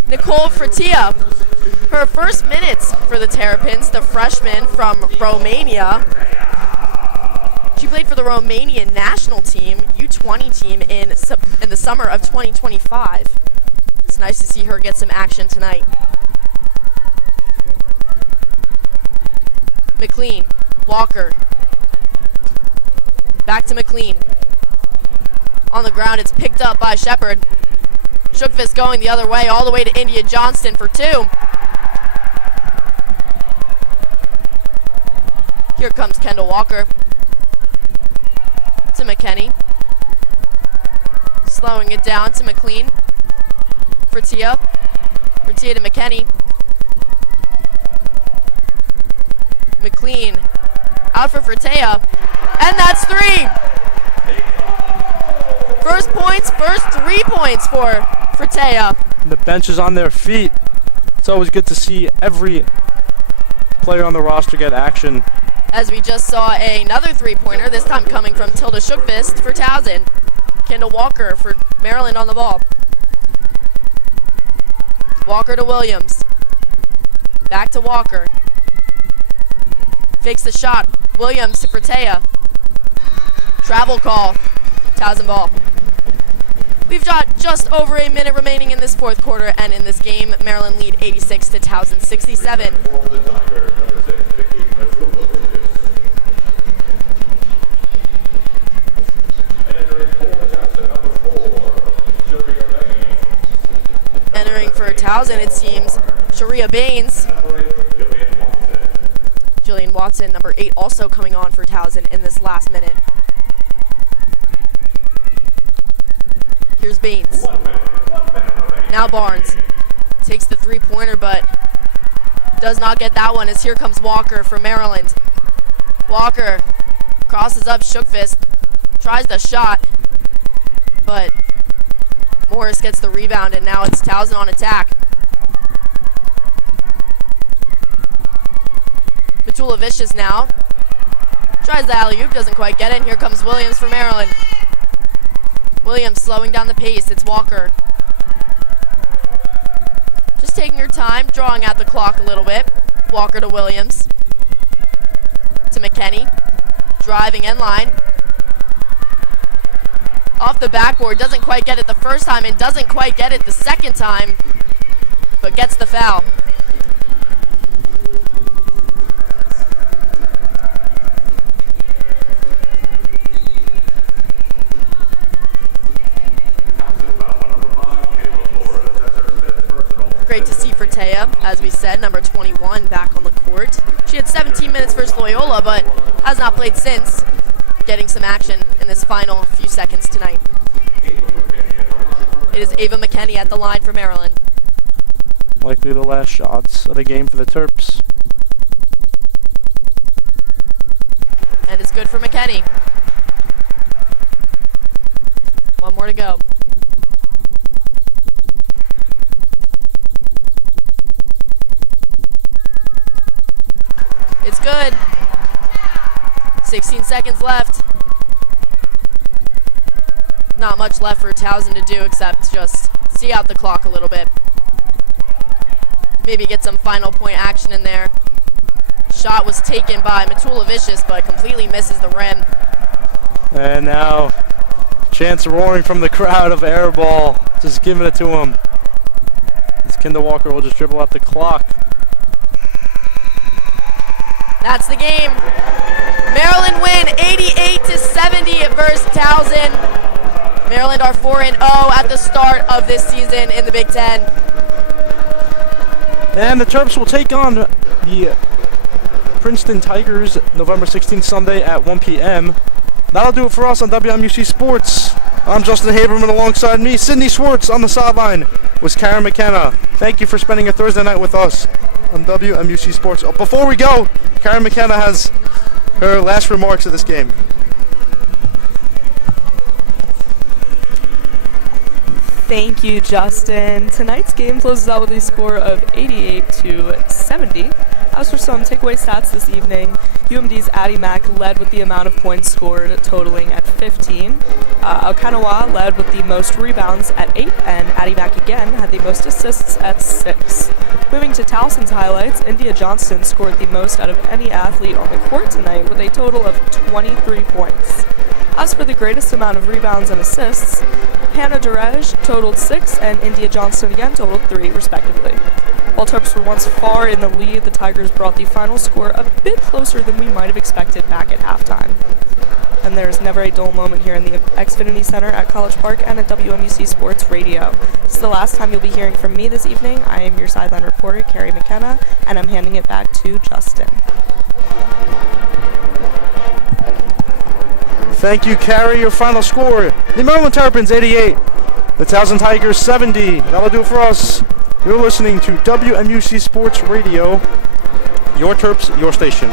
Nicole Fratia. Her first minutes for the Terrapins, the freshman from Romania. She played for the Romanian national team, U20 team in the summer of 2025. It's nice to see her get some action tonight. McLean, Walker. Back to McLean. On the ground, it's picked up by Shepard. Shookfist going the other way, all the way to India Johnston for 2. Here comes Kendall Walker. To McKenney. Slowing it down to McLean. Fratia. Fratia to McKenney. McLean out for Fratia. And that's 3! First points, first 3 points for Fratia. The bench is on their feet. It's always good to see every player on the roster get action. As we just saw another 3-pointer, this time coming from Tilda Shookfist for Towson. Kendall Walker for Maryland on the ball. Walker to Williams. Back to Walker. Fakes the shot. Williams to Fratia. Travel call. Towson ball. We've got just over a minute remaining in this fourth quarter, and in this game, Maryland lead 86 to Towson 67. Entering for Towson, it seems, Sharia Baines. Jillian Watson, number 8, also coming on for Towson in this last minute. Here's Baines. Now Barnes takes the 3-pointer, but does not get that one as here comes Walker for Maryland. Walker crosses up Shookfist, tries the shot, but Morris gets the rebound, and now it's Towson on attack. Matula Vicious now. Tries the alley-oop, doesn't quite get it, and here comes Williams for Maryland. Williams slowing down the pace, it's Walker. Just taking her time, drawing out the clock a little bit. Walker to Williams. To McKenney. Driving end line. Off the backboard, doesn't quite get it the first time and doesn't quite get it the second time, but gets the foul. Great to see Fratia, as we said, number 21 back on the court. She had 17 minutes versus Loyola, but has not played since, getting some action in this final few seconds tonight. It is Ava McKenney at the line for Maryland. Likely the last shots of the game for the Terps. And it's good for McKenney. One more to go. It's good. 16 seconds left. Not much left for Towson to do except just see out the clock a little bit. Maybe get some final point action in there. Shot was taken by Matula Vicious, but completely misses the rim. And now, chants roaring from the crowd of air ball. Just giving it to him. As Kendall Walker will just dribble out the clock. That's the game. Maryland win 88 to 70 versus Towson. Maryland are 4-0 at the start of this season in the Big Ten. And the Terps will take on the Princeton Tigers November 16th, Sunday at 1 p.m. That'll do it for us on WMUC Sports. I'm Justin Haberman. Alongside me, Sydney Schwartz on the sideline was Karen McKenna. Thank you for spending a Thursday night with us on WMUC Sports. Oh, before we go, Karen McKenna has her last remarks of this game. Thank you, Justin. Tonight's game closes out with a score of 88-70. As for some takeaway stats this evening, UMD's Addie Mack led with the amount of points scored, totaling at 15. Okinawa led with the most rebounds at 8, and Addie Mack again had the most assists at 6. Moving to Towson's highlights, India Johnston scored the most out of any athlete on the court tonight with a total of 23 points. As for the greatest amount of rebounds and assists, Hannah Derej totaled 6 and India Johnston again totaled 3, respectively. While Terps were once far in the lead, the Tigers brought the final score a bit closer than we might have expected back at halftime. And there is never a dull moment here in the Xfinity Center at College Park and at WMUC Sports Radio. This is the last time you'll be hearing from me this evening. I am your sideline reporter, Carrie McKenna, and I'm handing it back to Justin. Thank you, Carrie. Your final score, the Maryland Terrapins 88, the Towson Tigers 70. That'll do it for us. You're listening to WMUC Sports Radio, your Terps, your station.